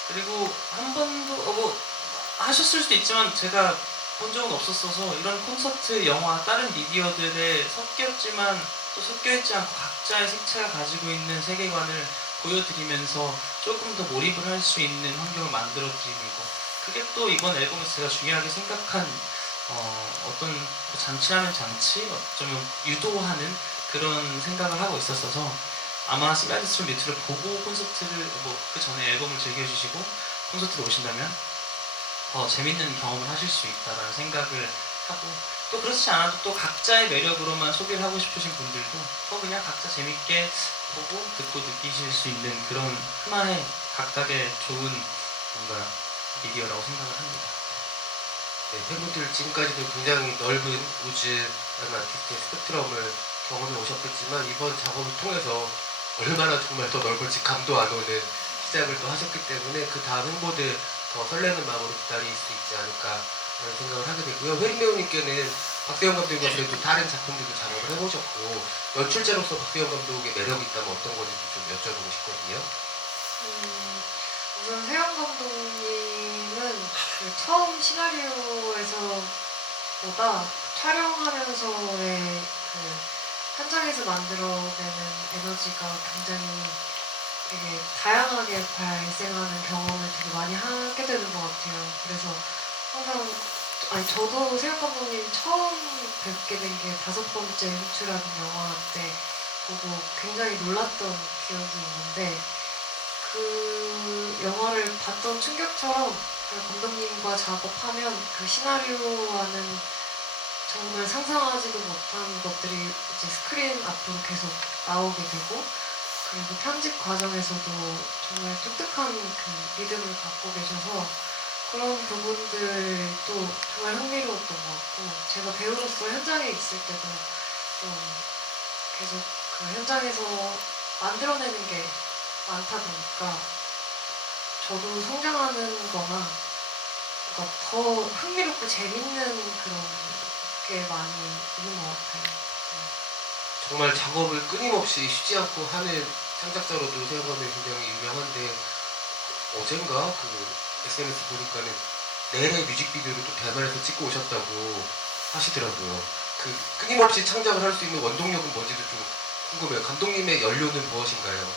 그리고 한 번도 뭐 하셨을 수도 있지만 제가 본 적은 없었어서 이런 콘서트, 영화, 다른 미디어들에 섞였지만 또 섞여있지 않고 각자의 색채가 가지고 있는 세계관을 보여드리면서 조금 더 몰입을 할 수 있는 환경을 만들어 드리는 거, 그게 또 이번 앨범에서 제가 중요하게 생각한 어떤 잔치라면 잔치, 어쩌면 유도하는 그런 생각을 하고 있었어서 아마 슬라이드 스트롬 뮤트를 보고 콘서트를 그 전에 앨범을 즐겨주시고 콘서트로 오신다면 재밌는 경험을 하실 수 있다라는 생각을 하고, 또 그렇지 않아도 또 각자의 매력으로만 소개를 하고 싶으신 분들도 그냥 각자 재밌게 보고 듣고 느끼실 수 있는 그런 하나의 각각의 좋은 뭔가 미디어라고 생각을 합니다. 네, 팬분들 지금까지도 굉장히 넓은 우즈라는 아티스트의 스펙트럼을 경험해 오셨겠지만 이번 작업을 통해서 얼마나 정말 더 넓을지 감도 안 오는 시작을 또 하셨기 때문에 그 다음 행보들 더 설레는 마음으로 기다릴 수 있지 않을까라는 생각을 하게 되고요. 회림 배우님께는 박세영 감독과 그래도 다른 작품들도 작업을 해보셨고 연출자로서 박세영 감독의 매력이 있다면 어떤 건지 좀 여쭤보고 싶거든요. 우선 세영 감독님은 그 처음 시나리오에서보다 촬영하면서의 그 현장에서 만들어내는 에너지가 굉장히 되게 다양하게 발생하는 경험을 되게 많이 하게 되는 것 같아요. 그래서 항상 저도 세영 감독님 처음 뵙게 된 게 5번째 호출하는 영화 때 보고 굉장히 놀랐던 기억이 있는데, 그 영화를 봤던 충격처럼 감독님과 작업하면 그 시나리오와는 정말 상상하지도 못한 것들이 이제 스크린 앞으로 계속 나오게 되고, 그리고 편집 과정에서도 정말 독특한 그 리듬을 갖고 계셔서 그런 부분들도 정말 흥미로웠던 것 같고, 제가 배우로서 현장에 있을 때도 좀 계속 그 현장에서 만들어내는 게 많다 보니까 저도 성장하는 거나 뭔가 더 흥미롭고 재밌는 그런 게 많이 있는 것 같아요. 정말 작업을 끊임없이 쉬지 않고 하는 창작자로도 세영 감독이 굉장히 유명한데 어젠가 그 SNS 보니까는 내래 뮤직비디오를 또 대만에서 찍고 오셨다고 하시더라고요. 그 끊임없이 창작을 할 수 있는 원동력은 뭔지도 좀 궁금해요. 감독님의 연료는 무엇인가요?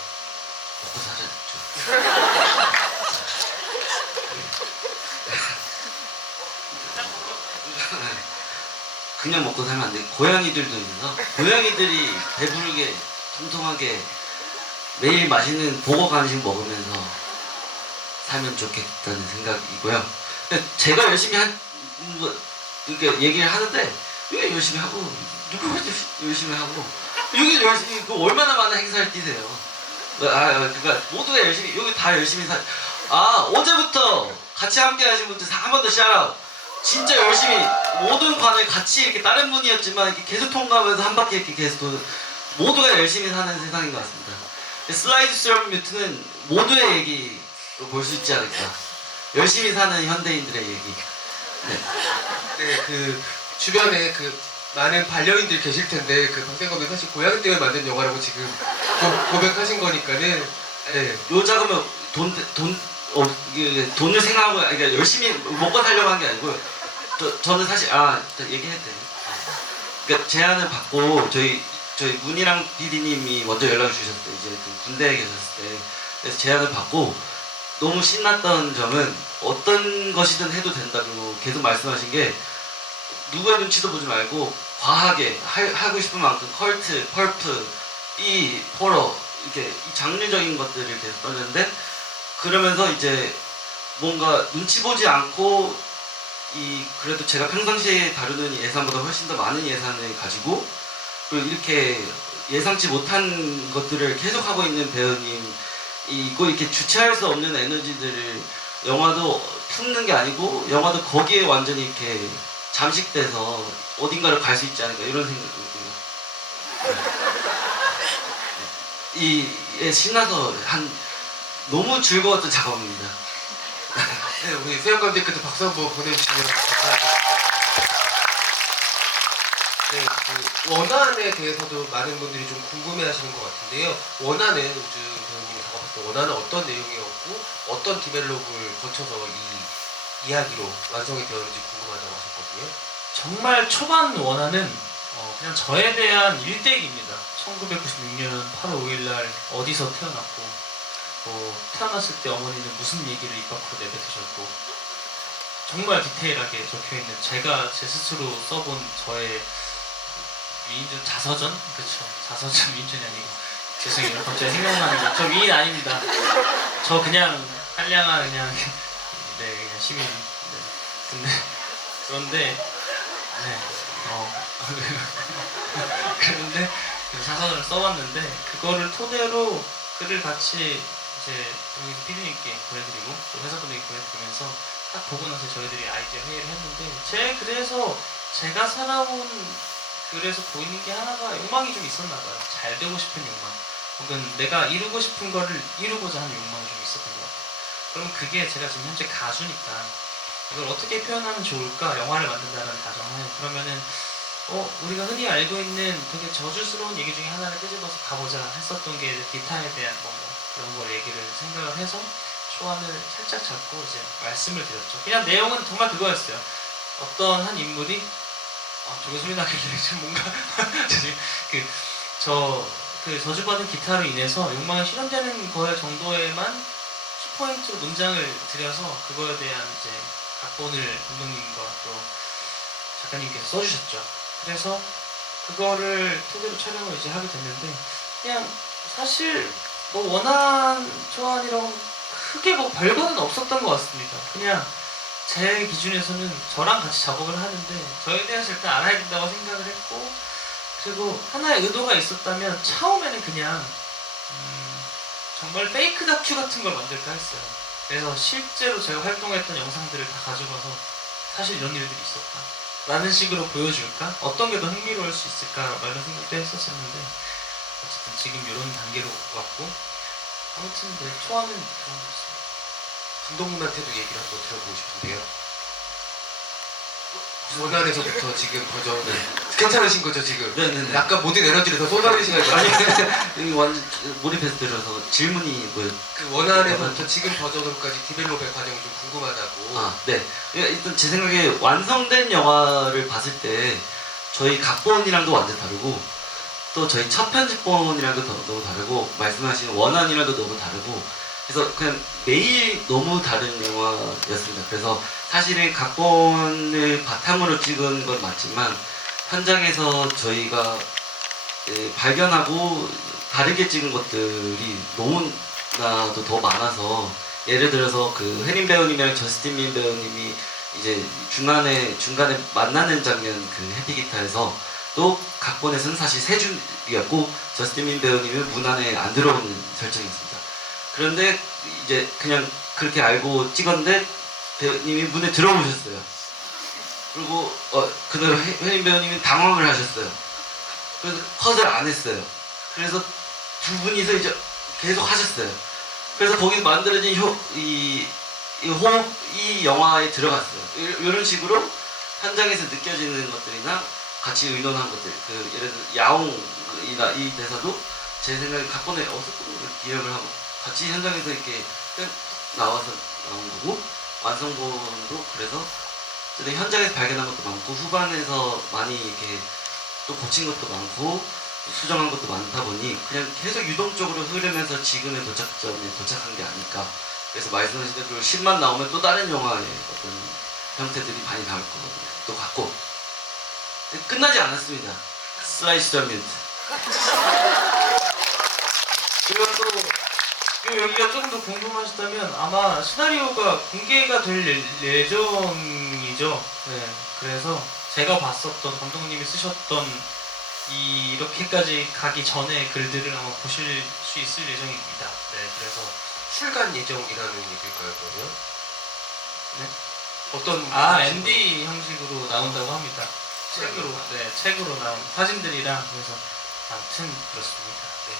먹고 살았죠. 그냥 먹고 살면 안 돼. 고양이들도 있어서 고양이들이 배부르게 통통하게 매일 맛있는 보고 간식 먹으면서 살면 좋겠다는 생각이고요. 제가 열심히 이렇게 얘기를 하는데 이게 열심히 하고 누구가 열심히 하고 여기 열심히 얼마나 많은 행사를 뛰세요. 그러니까 모두가 열심히 여기 다 열심히 어제부터 같이 함께 하신 분들 한 번 더 샤라웃. 진짜 열심히 모든 관을 같이 이렇게 다른 분이었지만 이렇게 계속 통과하면서 한 바퀴 이렇게 계속 모두가 열심히 사는 세상인 것 같습니다. 슬라이드 스트롬 뮤트는 모두의 얘기로 볼 수 있지 않을까. 열심히 사는 현대인들의 얘기. 네, 그 주변에 그 많은 반려인들 계실 텐데 그 박세영 감독이 사실 고양이 때문에 만든 영화라고 지금 고백하신 거니까는 네. 요 작으면 돈을 생각하고 그러니까 열심히 먹고 살려고 한 게 아니고요. 저는 사실 얘기해도 돼요. 그러니까 제안을 받고 저희 문희랑 PD님이 먼저 연락을 주셨을 때 이제 그 군대에 계셨을 때 그래서 제안을 받고 너무 신났던 점은 어떤 것이든 해도 된다고 계속 말씀하신 게 누구의 눈치도 보지 말고 과하게 하고 싶은 만큼 컬트, 펄프, B, 호러 이렇게 이 장르적인 것들을 계속 떠는데 그러면서 이제 뭔가 눈치 보지 않고 그래도 제가 평상시에 다루는 예산보다 훨씬 더 많은 예산을 가지고 그리고 이렇게 예상치 못한 것들을 계속 하고 있는 배우님 있고 이렇게 주체할 수 없는 에너지들을 영화도 품는 게 아니고 영화도 거기에 완전히 이렇게 잠식돼서 어딘가를 갈 수 있지 않을까 이런 생각이 들어요. 신나서 너무 즐거웠던 작업입니다. 네, 우리 세영 감독님께도 박수 한번 보내주시면 감사하겠습니다. 네, 그 원안에 대해서도 많은 분들이 좀 궁금해하시는 것 같은데요. 원안은 우주 배우님이 작업했을 때 원안은 어떤 내용이었고 어떤 디벨롭을 거쳐서 이 이야기로 완성이 되었는지 궁금하다고 하셨거든요. 정말 초반 원화는 그냥 저에 대한 일대기입니다. 1996년 8월 5일날 어디서 태어났고 태어났을 때 어머니는 무슨 얘기를 입 밖으로 내뱉으셨고 정말 디테일하게 적혀있는 제가 제 스스로 써본 저의 위인전 자서전? 그쵸 자서전 위인전이 아니고 죄송해요 갑자기 생각나는 거 저 위인 아닙니다. 저 그냥 한량한 그냥 그냥 시민 그런데 그런데 그 자서전을 써왔는데 그거를 토대로 글을 같이 이제 여기 피디님께 보내드리고 또 회사분에게 보내드리면서 딱 보고 나서 저희들이 아이디어 회의를 했는데 그래서 제가 살아온 글에서 보이는 게 하나가 욕망이 좀 있었나 봐요. 잘 되고 싶은 욕망 혹은 내가 이루고 싶은 거를 이루고자 하는 욕망이 좀 있었던 것 같아요. 그럼 그게 제가 지금 현재 가수니까 이걸 어떻게 표현하면 좋을까? 영화를 만든다는 가정하에 그러면은 우리가 흔히 알고 있는 되게 저주스러운 얘기 중에 하나를 끄집어서 가보자 했었던 게 기타에 대한 그런 걸 얘기를 생각을 해서 초안을 살짝 잡고 이제 말씀을 드렸죠. 그냥 내용은 정말 그거였어요. 어떤 한 인물이 저게 소리 나길래 지금 뭔가 그 저주받은 기타로 인해서 욕망이 실현되는 거에 정도에만 키포인트로 문장을 드려서 그거에 대한 이제 각본을 감독님과 또 작가님께서 써주셨죠. 그래서 그거를 토대로 촬영을 이제 하게 됐는데 그냥 사실 원한 초안이라고 크게 별거는 없었던 것 같습니다. 그냥 제 기준에서는 저랑 같이 작업을 하는데 저에 대해서 일단 알아야 된다고 생각을 했고 그리고 하나의 의도가 있었다면 처음에는 그냥 정말 페이크 다큐 같은 걸 만들까 했어요. 그래서 실제로 제가 활동했던 영상들을 다 가져가서 사실 이런 일들이 있었다 라는 식으로 보여줄까? 어떤 게 더 흥미로울 수 있을까? 라는 생각도 했었었는데 어쨌든 지금 이런 단계로 왔고 아무튼 초안은 그런 거 있습니다. 감독님한테도 얘기를 한번 들어보고 싶은데요. 원안에서부터 지금 버전 괜찮으신 거죠 지금? 네네네. 약간 모든 에너지를 다 쏟아내신 거죠? 아니 완전 몰입해서 들어서 질문이 뭐예요? 그 원안에서부터 지금 버전으로까지 디벨롭의 과정이 좀 궁금하다고. 네. 일단 제 생각에 완성된 영화를 봤을 때 저희 각본이랑도 완전 다르고 또 저희 첫 편집본이랑도 너무 다르고 말씀하신 원안이랑도 너무 다르고 그래서 그냥 매일 너무 다른 영화였습니다. 그래서 사실은 각본을 바탕으로 찍은 건 맞지만 현장에서 저희가 발견하고 다르게 찍은 것들이 너무나도 더 많아서 예를 들어서 그 혜린 배우님이랑 저스틴 민 배우님이 이제 중간에 만나는 장면 그 해피기타에서 또 각본에서는 사실 세 줄이었고 저스틴 민 배우님은 문 안에 안 들어오는 설정이었습니다. 그런데 이제 그냥 그렇게 알고 찍었는데 배우님이 문에 들어오셨어요. 그리고 그대로 혜린 배우님이 당황을 하셨어요. 그래서 컷을 안 했어요. 그래서 두 분이서 이제 계속 하셨어요. 그래서 거기 만들어진 이 영화에 들어갔어요. 이런 식으로 현장에서 느껴지는 것들이나 같이 의논한 것들, 그 예를 들어 야옹이나 이 대사도 제 생각에 각본에 없었던 걸 기억을 하고 같이 현장에서 이렇게 나와서 나온 거고 완성본도 그래서 현장에서 발견한 것도 많고 후반에서 많이 이렇게 또 고친 것도 많고 수정한 것도 많다 보니 그냥 계속 유동적으로 흐르면서 지금의 도착점에 도착한 게 아닐까. 그래서 말씀하신 대로 10만 나오면 또 다른 영화의 어떤 형태들이 많이 나올 거거든요. 또 같고 끝나지 않았습니다. 슬라이스 뮤트. 그리고 또 그리고 여기가 조금 더 궁금하시다면 아마 시나리오가 공개가 될 예정이죠. 네, 그래서 제가 봤었던 감독님이 쓰셨던 이렇게까지 가기 전에 글들을 아마 보실 수 있을 예정입니다. 네, 그래서 출간 예정이라는 얘기일까요, 그러면? 네? 어떤 아 방식으로? MD 형식으로 나온다고 합니다. 책으로 네 책으로 나온 사진들이랑 그래서 아무튼 그렇습니다. 네.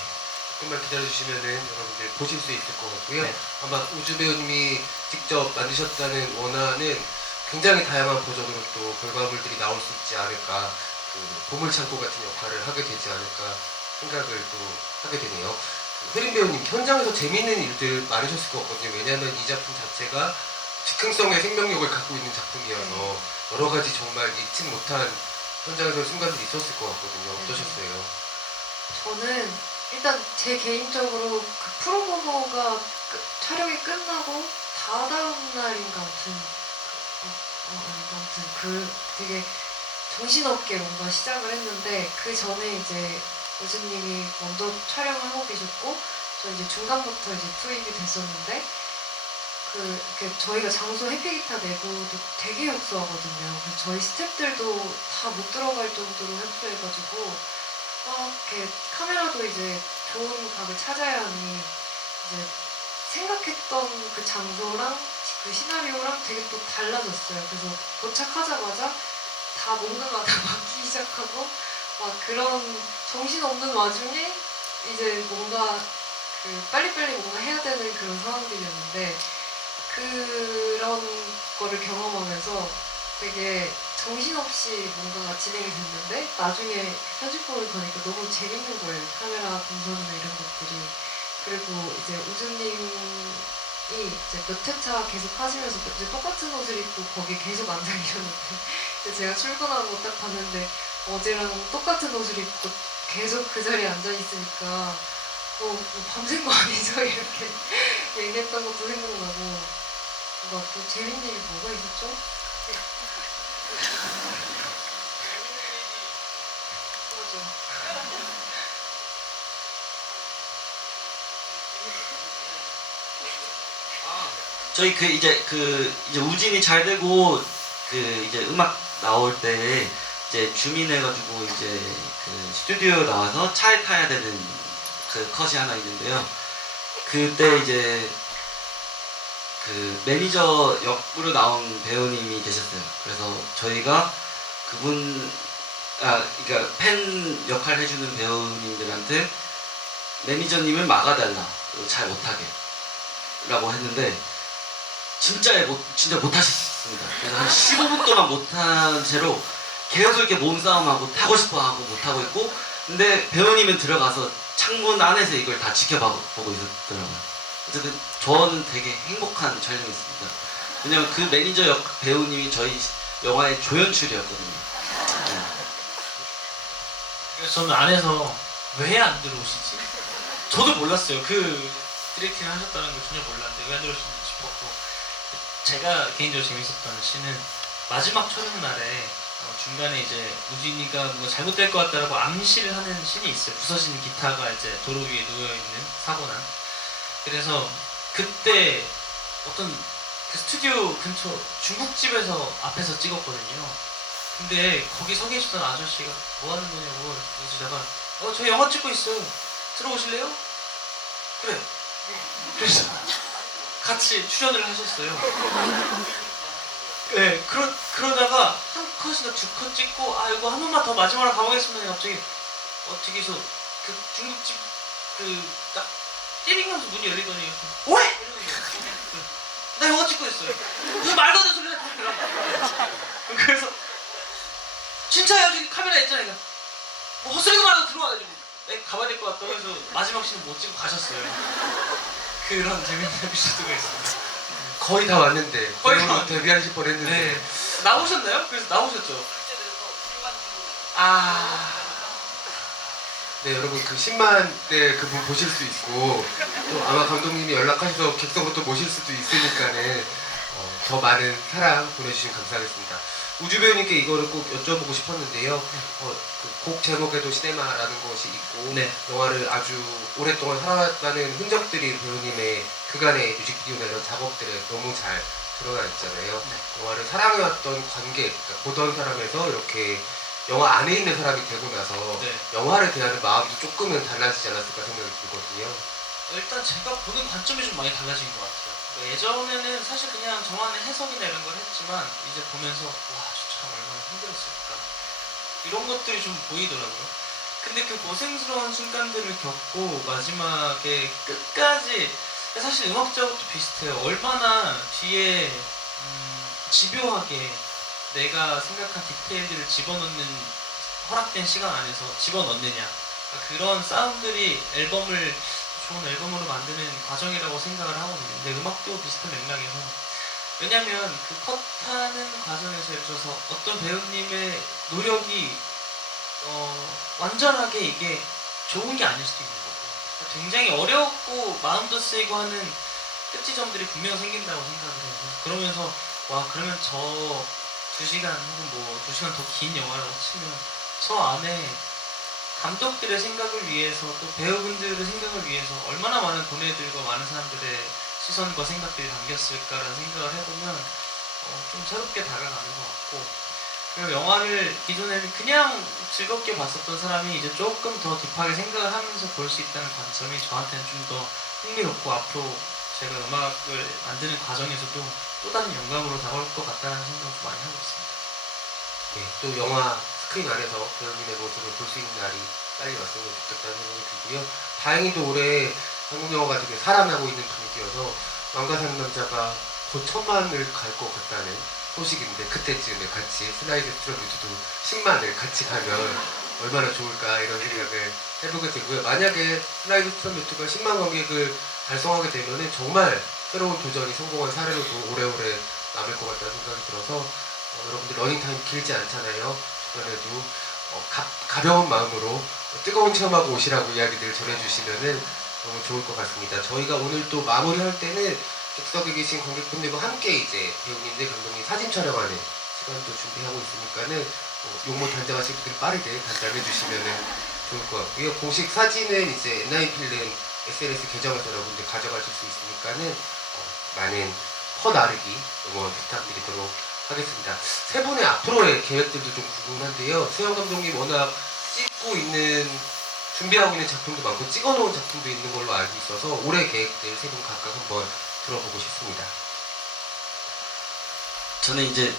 조금만 기다려주시면은 여러분들 보실 수 있을 것 같고요. 네. 아마 우주 배우님이 직접 만드셨다는 원화는 굉장히 다양한 버전으로 또 결과물들이 나올 수 있지 않을까, 그 보물창고 같은 역할을 하게 되지 않을까 생각을 또 하게 되네요. 혜린 배우님, 현장에서 재미있는 일들 많으셨을 것 같거든요. 왜냐하면 이 작품 자체가 즉흥성의 생명력을 갖고 있는 작품이어서 여러 가지 정말 잊지 못한 현장에서 순간들이 있었을 것 같거든요. 어떠셨어요? 저는 일단 제 개인적으로 그 프로모가 촬영이 끝나고 다다음 날인가 아무튼 그 되게 정신없게 뭔가 시작을 했는데 그 전에 이제 우주님이 먼저 촬영을 하고 계셨고 저 이제 중간부터 이제 투입이 됐었는데 이렇게 저희가 장소 해피기타 내부도 되게 협소하거든요. 그래서 저희 스태프들도 다 못 들어갈 정도로 협소해가지고 이렇게 카메라도 이제 좋은 각을 찾아야 하니 이제 생각했던 그 장소랑 그 시나리오랑 되게 또 달라졌어요. 그래서 도착하자마자 다 뭔가가 다 바뀌기 시작하고 막 그런 정신없는 와중에 이제 뭔가 그 빨리빨리 뭔가 해야 되는 그런 상황들이었는데 그런 거를 경험하면서 되게 정신없이 뭔가가 진행이 됐는데 나중에 편집본을 보니까 너무 재밌는 거예요. 카메라 분석이나 이런 것들이. 그리고 이제 우주님이 이제 몇 회차 계속 하시면서 이제 똑같은 옷을 입고 거기 계속 앉아 계셨는데 제가 출근하고 딱 봤는데 어제랑 똑같은 옷을 입고 계속 그 자리에 앉아 있으니까 뭐 밤샌 거 아니죠? 이렇게 얘기했던 것도 생각나고 뭔가 또 재밌는 일이 뭐가 있었죠? 맞아. 저희 이제 우진이 잘 되고 이제 음악 나올 때 이제 주민해가지고 이제 그 스튜디오 나와서 차에 타야 되는 그 컷이 하나 있는데요. 그때 이제 그 매니저 역으로 나온 배우님이 계셨어요. 그래서 저희가 그러니까 팬 역할 해주는 배우님들한테 매니저님을 막아달라, 잘 못하게 라고 했는데 진짜 못하셨습니다. 그래서 한 15분 동안 못한 채로 계속 이렇게 몸싸움하고 타고 싶어하고 못하고 있고, 근데 배우님은 들어가서 창문 안에서 이걸 다 지켜보고 있었더라고요. 어쨌든 저는 되게 행복한 촬영이었습니다. 왜냐면 그 매니저 역 배우님이 저희 영화의 조연출이었거든요. 네. 그래서 저는 안에서 왜 안 들어오시지? 저도 몰랐어요. 그 디렉팅을 하셨다는 걸 전혀 몰랐는데 왜 안 들어오시는지 싶었고, 제가 개인적으로 재밌었던 씬은 마지막 촬영 날에 중간에 이제 우진이가 뭐 잘못될 것 같다라고 암시를 하는 씬이 있어요. 부서진 기타가 이제 도로 위에 놓여있는 사고난. 그래서 그때 어떤 그 스튜디오 근처 중국집에서 앞에서 찍었거든요. 근데 거기 서 계시던 아저씨가 뭐 하는 거냐고 그러시다가 저 영화 찍고 있어요. 들어오실래요? 그래. 그래서 같이 출연을 하셨어요. 네, 그러다가 한 컷이나 두 컷 찍고 이거 한 번만 더 마지막으로 가보겠습니다. 갑자기 뒤에서 그 중국집 딱 띠링하면서 문이 열리더니 왜? 이러는 거예요. 나 영화 찍고 있어요. 무슨 말도 안 되는 소리를 다 들어. 그래서 진짜야, 저기 카메라 있잖아요. 뭐 헛소리도 말하고 들어와가지고 가봐야 될 것 같다고 해서 마지막 씬은 못 찍고 가셨어요. 그런 재밌는 에피소드가 있습니다. 거의 다 왔는데 거의 다 왔는데. 데뷔하실 뻔했는데. 네. 나오셨나요? 그래서 나오셨죠? 네, 여러분 그 10만 대 그분 보실 수 있고 또 아마 감독님이 연락하셔서 객석으로 또 모실 수도 있으니까는 더 많은 사랑 보내주시면 감사하겠습니다. 우주 배우님께 이거를 꼭 여쭤보고 싶었는데요. 그곡 제목에도 시네마라는 것이 있고 네. 영화를 아주 오랫동안 살아왔다는 흔적들이 배우님의 그간의 뮤직비디오나 이런 작업들에 너무 잘 드러나 있잖아요. 네. 영화를 사랑해왔던 관객, 그러니까 보던 사람에서 이렇게 영화 안에 있는 사람이 되고 나서 네. 영화를 대하는 마음도 조금은 달라지지 않았을까 생각이 들거든요. 일단 제가 보는 관점이 좀 많이 달라진 것 같아요. 예전에는 사실 그냥 저만의 해석이나 이런 걸 했지만 이제 보면서 와, 참 얼마나 힘들었을까 이런 것들이 좀 보이더라고요. 근데 그 고생스러운 순간들을 겪고 마지막에 끝까지 사실 음악 작업도 비슷해요. 얼마나 뒤에 집요하게 내가 생각한 디테일들을 집어넣는 허락된 시간 안에서 집어넣느냐 그런 싸움들이 앨범을 좋은 앨범으로 만드는 과정이라고 생각을 하거든요. 근데 음악도 비슷한 맥락에서 왜냐면 그 컷하는 과정에서 예를 들어서 어떤 배우님의 노력이 완전하게 이게 좋은 게 아닐 수도 있는 거고 굉장히 어렵고 마음도 쓰이고 하는 끝지점들이 분명 생긴다고 생각을 해요. 그러면서 와 그러면 저 2시간 혹은 뭐 2시간 더 긴 영화라고 치면 저 안에 감독들의 생각을 위해서 또 배우분들의 생각을 위해서 얼마나 많은 고뇌들과 많은 사람들의 시선과 생각들이 담겼을까라는 생각을 해보면 좀 새롭게 다가가는 것 같고 그리고 영화를 기존에는 그냥 즐겁게 봤었던 사람이 이제 조금 더 딥하게 생각을 하면서 볼 수 있다는 관점이 저한테는 좀 더 흥미롭고 앞으로 제가 음악을 만드는 과정에서도 또 다른 영감으로 다가올 것 같다는 생각을 좀 많이 하고 있습니다. 네, 또 영화 스크린 안에서 배우님의 모습을 볼 수 있는 날이 빨리 왔으면 좋겠다는 생각이 들고요. 다행히도 올해 한국 영화가 되게 살아나고 있는 분위기여서 왕가 사는 남자가 곧 1000만을 갈 것 같다는 소식인데 그때쯤에 같이 슬라이드 스트로뮤트도 10만을 같이 가면 얼마나 좋을까 이런 생각을 해보게 되고요. 만약에 슬라이드 스트로뮤트가 10만 관객을 달성하게 되면은 정말 새로운 도전이 성공한 사례로도 오래오래 남을 것 같다는 생각이 들어서 여러분들 러닝타임 길지 않잖아요. 주변에도 가벼운 마음으로 뜨거운 체험하고 오시라고 이야기들 전해주시면은 너무 좋을 것 같습니다. 저희가 오늘 또 마무리할 때는 객석에 계신 관객분들과 함께 이제 배우님들, 감독님 사진 촬영하는 시간도 준비하고 있으니까는 용모 단장하신 분들 빠르게 단장해 주시면은 좋을 것 같고요. 공식 사진은 이제 엔나인 필름 SNS 계정에서 여러분들 가져가실 수 있으니까는 많은 퍼나르기 응원 부탁드리도록 하겠습니다. 세 분의 앞으로의 계획들도 좀 궁금한데요. 수영 감독님 워낙 찍고 있는 준비하고 있는 작품도 많고 찍어놓은 작품도 있는 걸로 알고 있어서 올해 계획들 세 분 각각 한번 들어보고 싶습니다. 저는 이제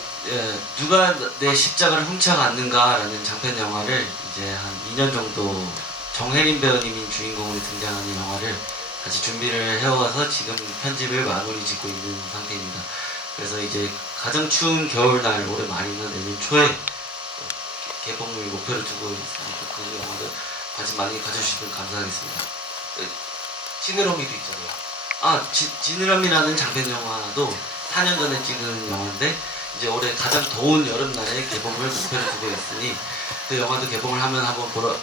누가 내 십자가를 훔쳐갔는가라는 장편 영화를 이제 한 2년 정도 정혜린 배우님이 주인공으로 등장하는 영화를 같이 준비를 해와서 지금 편집을 마무리 짓고 있는 상태입니다. 그래서 이제 가장 추운 겨울날 올해 말이나 내년 초에 개봉을 목표로 두고 있으니까 그 영화도 관심 많이 가져주시면 감사하겠습니다. 지느러미도 있잖아요. 지느러미라는 장편 영화도 4년 전에 찍은 영화인데 이제 올해 가장 더운 여름날에 개봉을 목표로 두고 있으니 그 영화도 개봉을 하면 한번 보러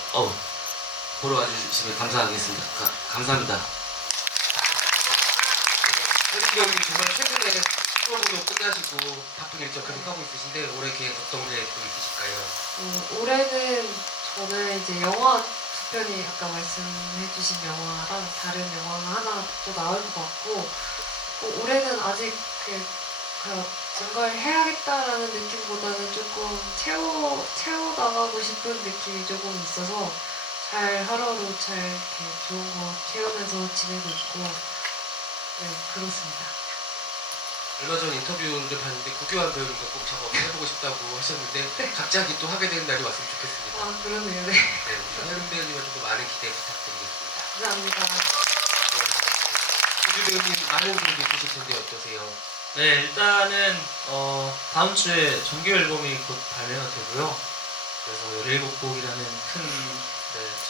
와주시면 감사하겠습니다. 감사합니다. 혜린 배우님 정말 최근에 프로그램도 끝나시고 바쁜 일정 계속하고 있으신데 올해 계획 어떤 계획도 있으실까요? 올해는 저는 이제 영화 두 편이 아까 말씀해주신 영화랑 다른 영화가 하나 또 나올 것 같고 올해는 아직 뭔가를 해야겠다라는 느낌보다는 조금 채워나가고 싶은 느낌이 조금 있어서 잘 하루하루 잘 이렇게 좋은 거 채우면서 지내고 있고 네 그렇습니다. 얼마 전 인터뷰를 봤는데 구교환 배우님과 꼭 작업을 해보고 싶다고 하셨는데 갑자기 또 하게 되는 날이 왔으면 좋겠습니다. 아 그러네요. 네. 네, 우리 혜린 배우님한테도 많은 기대 부탁드리겠습니다. 감사합니다. 구주 배우님 많은 기대 있으실 텐데 어떠세요? 네, 일단은 다음 주에 정규 앨범이 곧 발매가 되고요. 그래서 17곡이라는 큰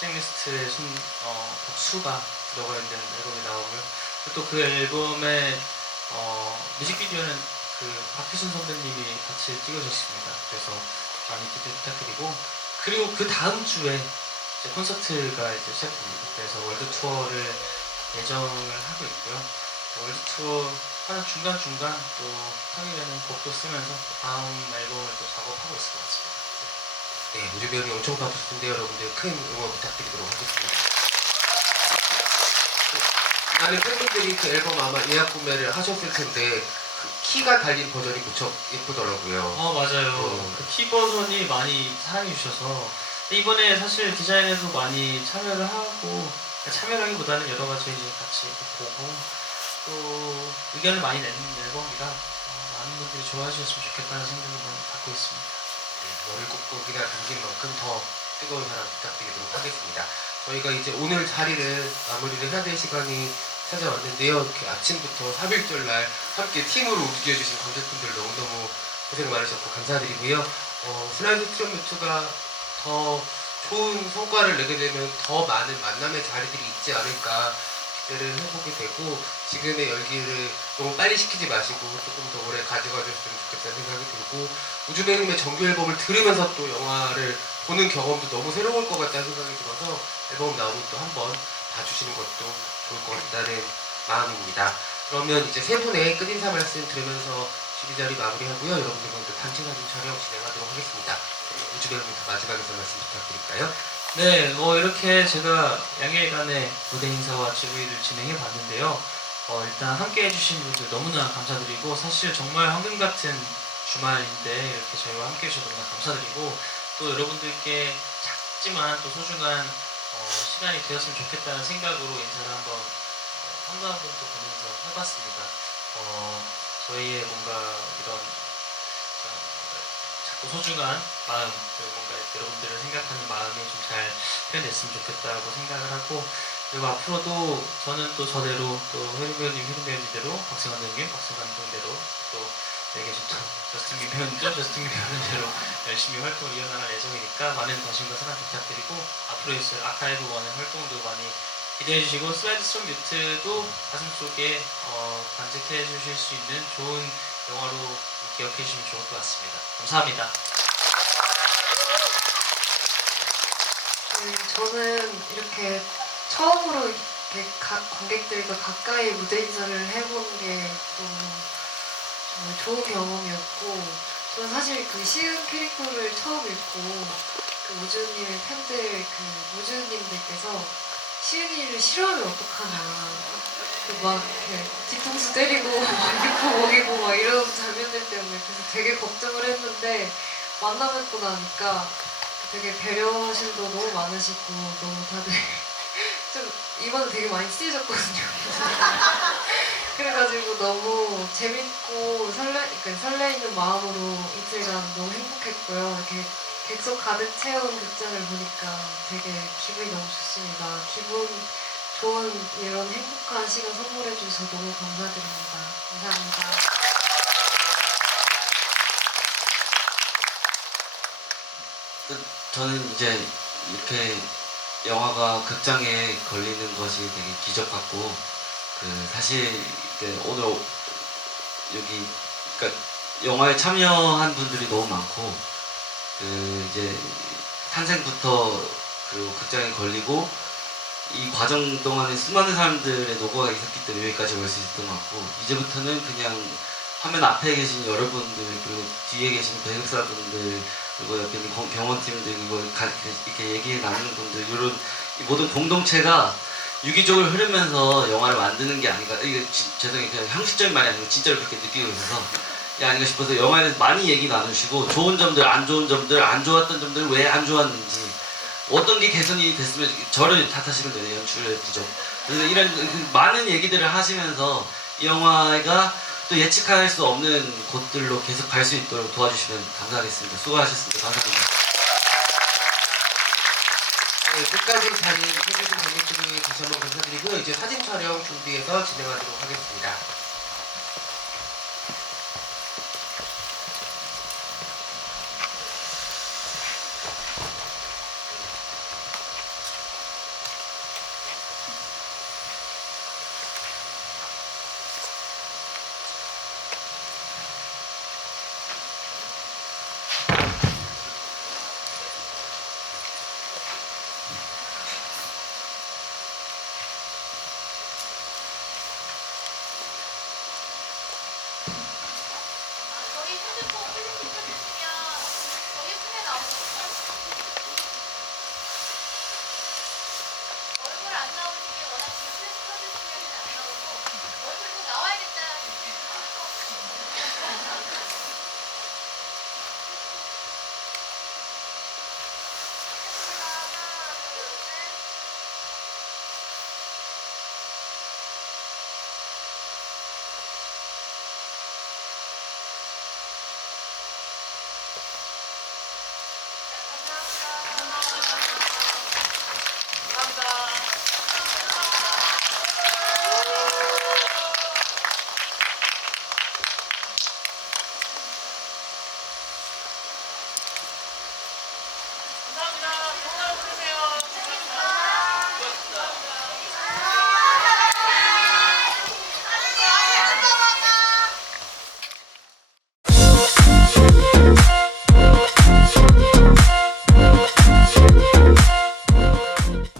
트랙리스트의 곡수가 들어가 있는 앨범이 나오고요. 또 그 앨범의 뮤직비디오는 그 박희순 선배님이 같이 찍어주셨습니다. 그래서 많이 기대 부탁드리고 그리고 그 다음 주에 이제 콘서트가 이제 시작됩니다. 그래서 월드 투어를 예정을 하고 있고요. 월드 투어 하는 중간중간 또 평일에는 곡도 쓰면서 다음 앨범을 또 작업하고 있을 것 같습니다. 네, 우주 배우님 엄청 바쁘신데 여러분들 큰 응원 부탁드리도록 하겠습니다. 많은 팬분들이 그 앨범 아마 예약 구매를 하셨을 텐데 그 키가 달린 버전이 무척 예쁘더라고요. 맞아요. 그 키 버전이 많이 사랑해 주셔서 이번에 사실 디자인에도 많이 참여를 하고 참여라기보다는 여러 가지 이제 같이 이렇게 보고 또 의견을 많이 내는 앨범이라 많은 분들이 좋아해 주셨으면 좋겠다는 생각을 많이 갖고 있습니다. 너를 꾹꾹이나 당신 만큼 더 뜨거운 사랑 부탁드리도록 하겠습니다. 저희가 이제 오늘 자리를 마무리를 해야 될 시간이 찾아왔는데요. 이렇게 아침부터 3일절 날 함께 팀으로 움직여주신 관객분들 너무너무 고생 많으셨고 감사드리고요. 슬라이드 트럼프가 더 좋은 성과를 내게 되면 더 많은 만남의 자리들이 있지 않을까 기대를 해보게 되고 지금의 열기를 너무 빨리 식히지 마시고 조금 더 오래 가져가줬으면 좋겠다는 생각이 들고 우주배우님의 정규 앨범을 들으면서 또 영화를 보는 경험도 너무 새로울 것 같다는 생각이 들어서 앨범 나오면 또 한번 봐주시는 것도 좋을 것 같다는 마음입니다. 그러면 이제 세 분의 끝인사 말씀 들으면서 주리 자리 마무리하고요. 여러분들과 또 단체 사진 촬영 진행하도록 하겠습니다. 우주배우님 마지막에서 말씀 부탁드릴까요? 네, 이렇게 제가 양일간의 무대 인사와 GV를 진행해 봤는데요. 일단 함께 해주신 분들 너무나 감사드리고 사실 정말 황금 같은 주말인데 이렇게 저희와 함께 해주셔서 너무나 감사드리고 또 여러분들께 작지만 또 소중한 시간이 되었으면 좋겠다는 생각으로 인사를 한번 한 분 한 분 또 보면서 해봤습니다. 저희의 뭔가 이런 자꾸 소중한 마음, 뭔가 여러분들을 생각하는 마음이 좀 잘 표현됐으면 좋겠다고 생각을 하고 그리고 앞으로도 저는 또 저대로 또 혜림 배우님대로 박승환 배우님, 박승환 감독님대로 또 되게 좋죠. 저스틴 배우님대로 열심히 활동을 이어나갈 예정이니까 많은 관심과 사랑 부탁드리고 앞으로 있을 아카이브 원의 활동도 많이 기대해주시고 슬라이드 스톰 뮤트도 가슴속에 간직해 주실 수 있는 좋은 영화로 기억해 주시면 좋을 것 같습니다. 감사합니다. 저는 이렇게 처음으로 이렇게 관객들과 가까이 무대 인사를 해보는 게 너무 정말 좋은 경험이었고 저는 사실 그 시은 캐릭터를 처음 읽고 그 우주님의 팬들 그 우주님들께서 시은이를 싫어하면 어떡하나 막 이렇게 뒤통수 때리고 막 육포 먹이고 막 이런 장면들 때문에 그래서 되게 걱정을 했는데 만나 뵙고 나니까 되게 배려심도 너무 많으시고 너무 다들 좀 이번에 되게 많이 친해졌거든요. 그래가지고 너무 재밌고 설레이는 마음으로 이틀간 너무 행복했고요. 이렇게 객석 가득 채운 극장을 보니까 되게 기분이 너무 좋습니다. 기분 좋은 이런 행복한 시간 선물해 주셔서 너무 감사드립니다. 감사합니다. 저는 이제 이렇게 영화가 극장에 걸리는 것이 되게 기적 같고 사실 오늘 여기 그러니까 영화에 참여한 분들이 너무 많고 이제 탄생부터 그리고 극장에 걸리고 이 과정 동안에 수많은 사람들의 노고가 있었기 때문에 여기까지 올 수 있었던 것 같고 이제부터는 그냥 화면 앞에 계신 여러분들 그리고 뒤에 계신 배급사분들 그리고 옆에 있는 경원팀들 그리고 이렇게 얘기 나누는 분들 이런 모든 공동체가 유기적으로 흐르면서 영화를 만드는 게 아닌가 이게 죄송해요 그냥 형식적인 말이 아니고 진짜로 그렇게 느끼고 있어서 아닌가 싶어서 영화에 대해서 많이 얘기 나누시고 좋은 점들 안 좋은 점들 안 좋았던 점들 왜 안 좋았는지 어떤 게 개선이 됐으면 저를 탓하시면 돼요 연출의 부족 그래서 이런 많은 얘기들을 하시면서 이 영화가 또 예측할 수 없는 곳들로 계속 갈 수 있도록 도와주시면 감사하겠습니다. 수고하셨습니다. 감사합니다. 네, 끝까지 자리 해주신 관객분들 다시 한번 감사드리고요. 이제 사진 촬영 준비해서 진행하도록 하겠습니다.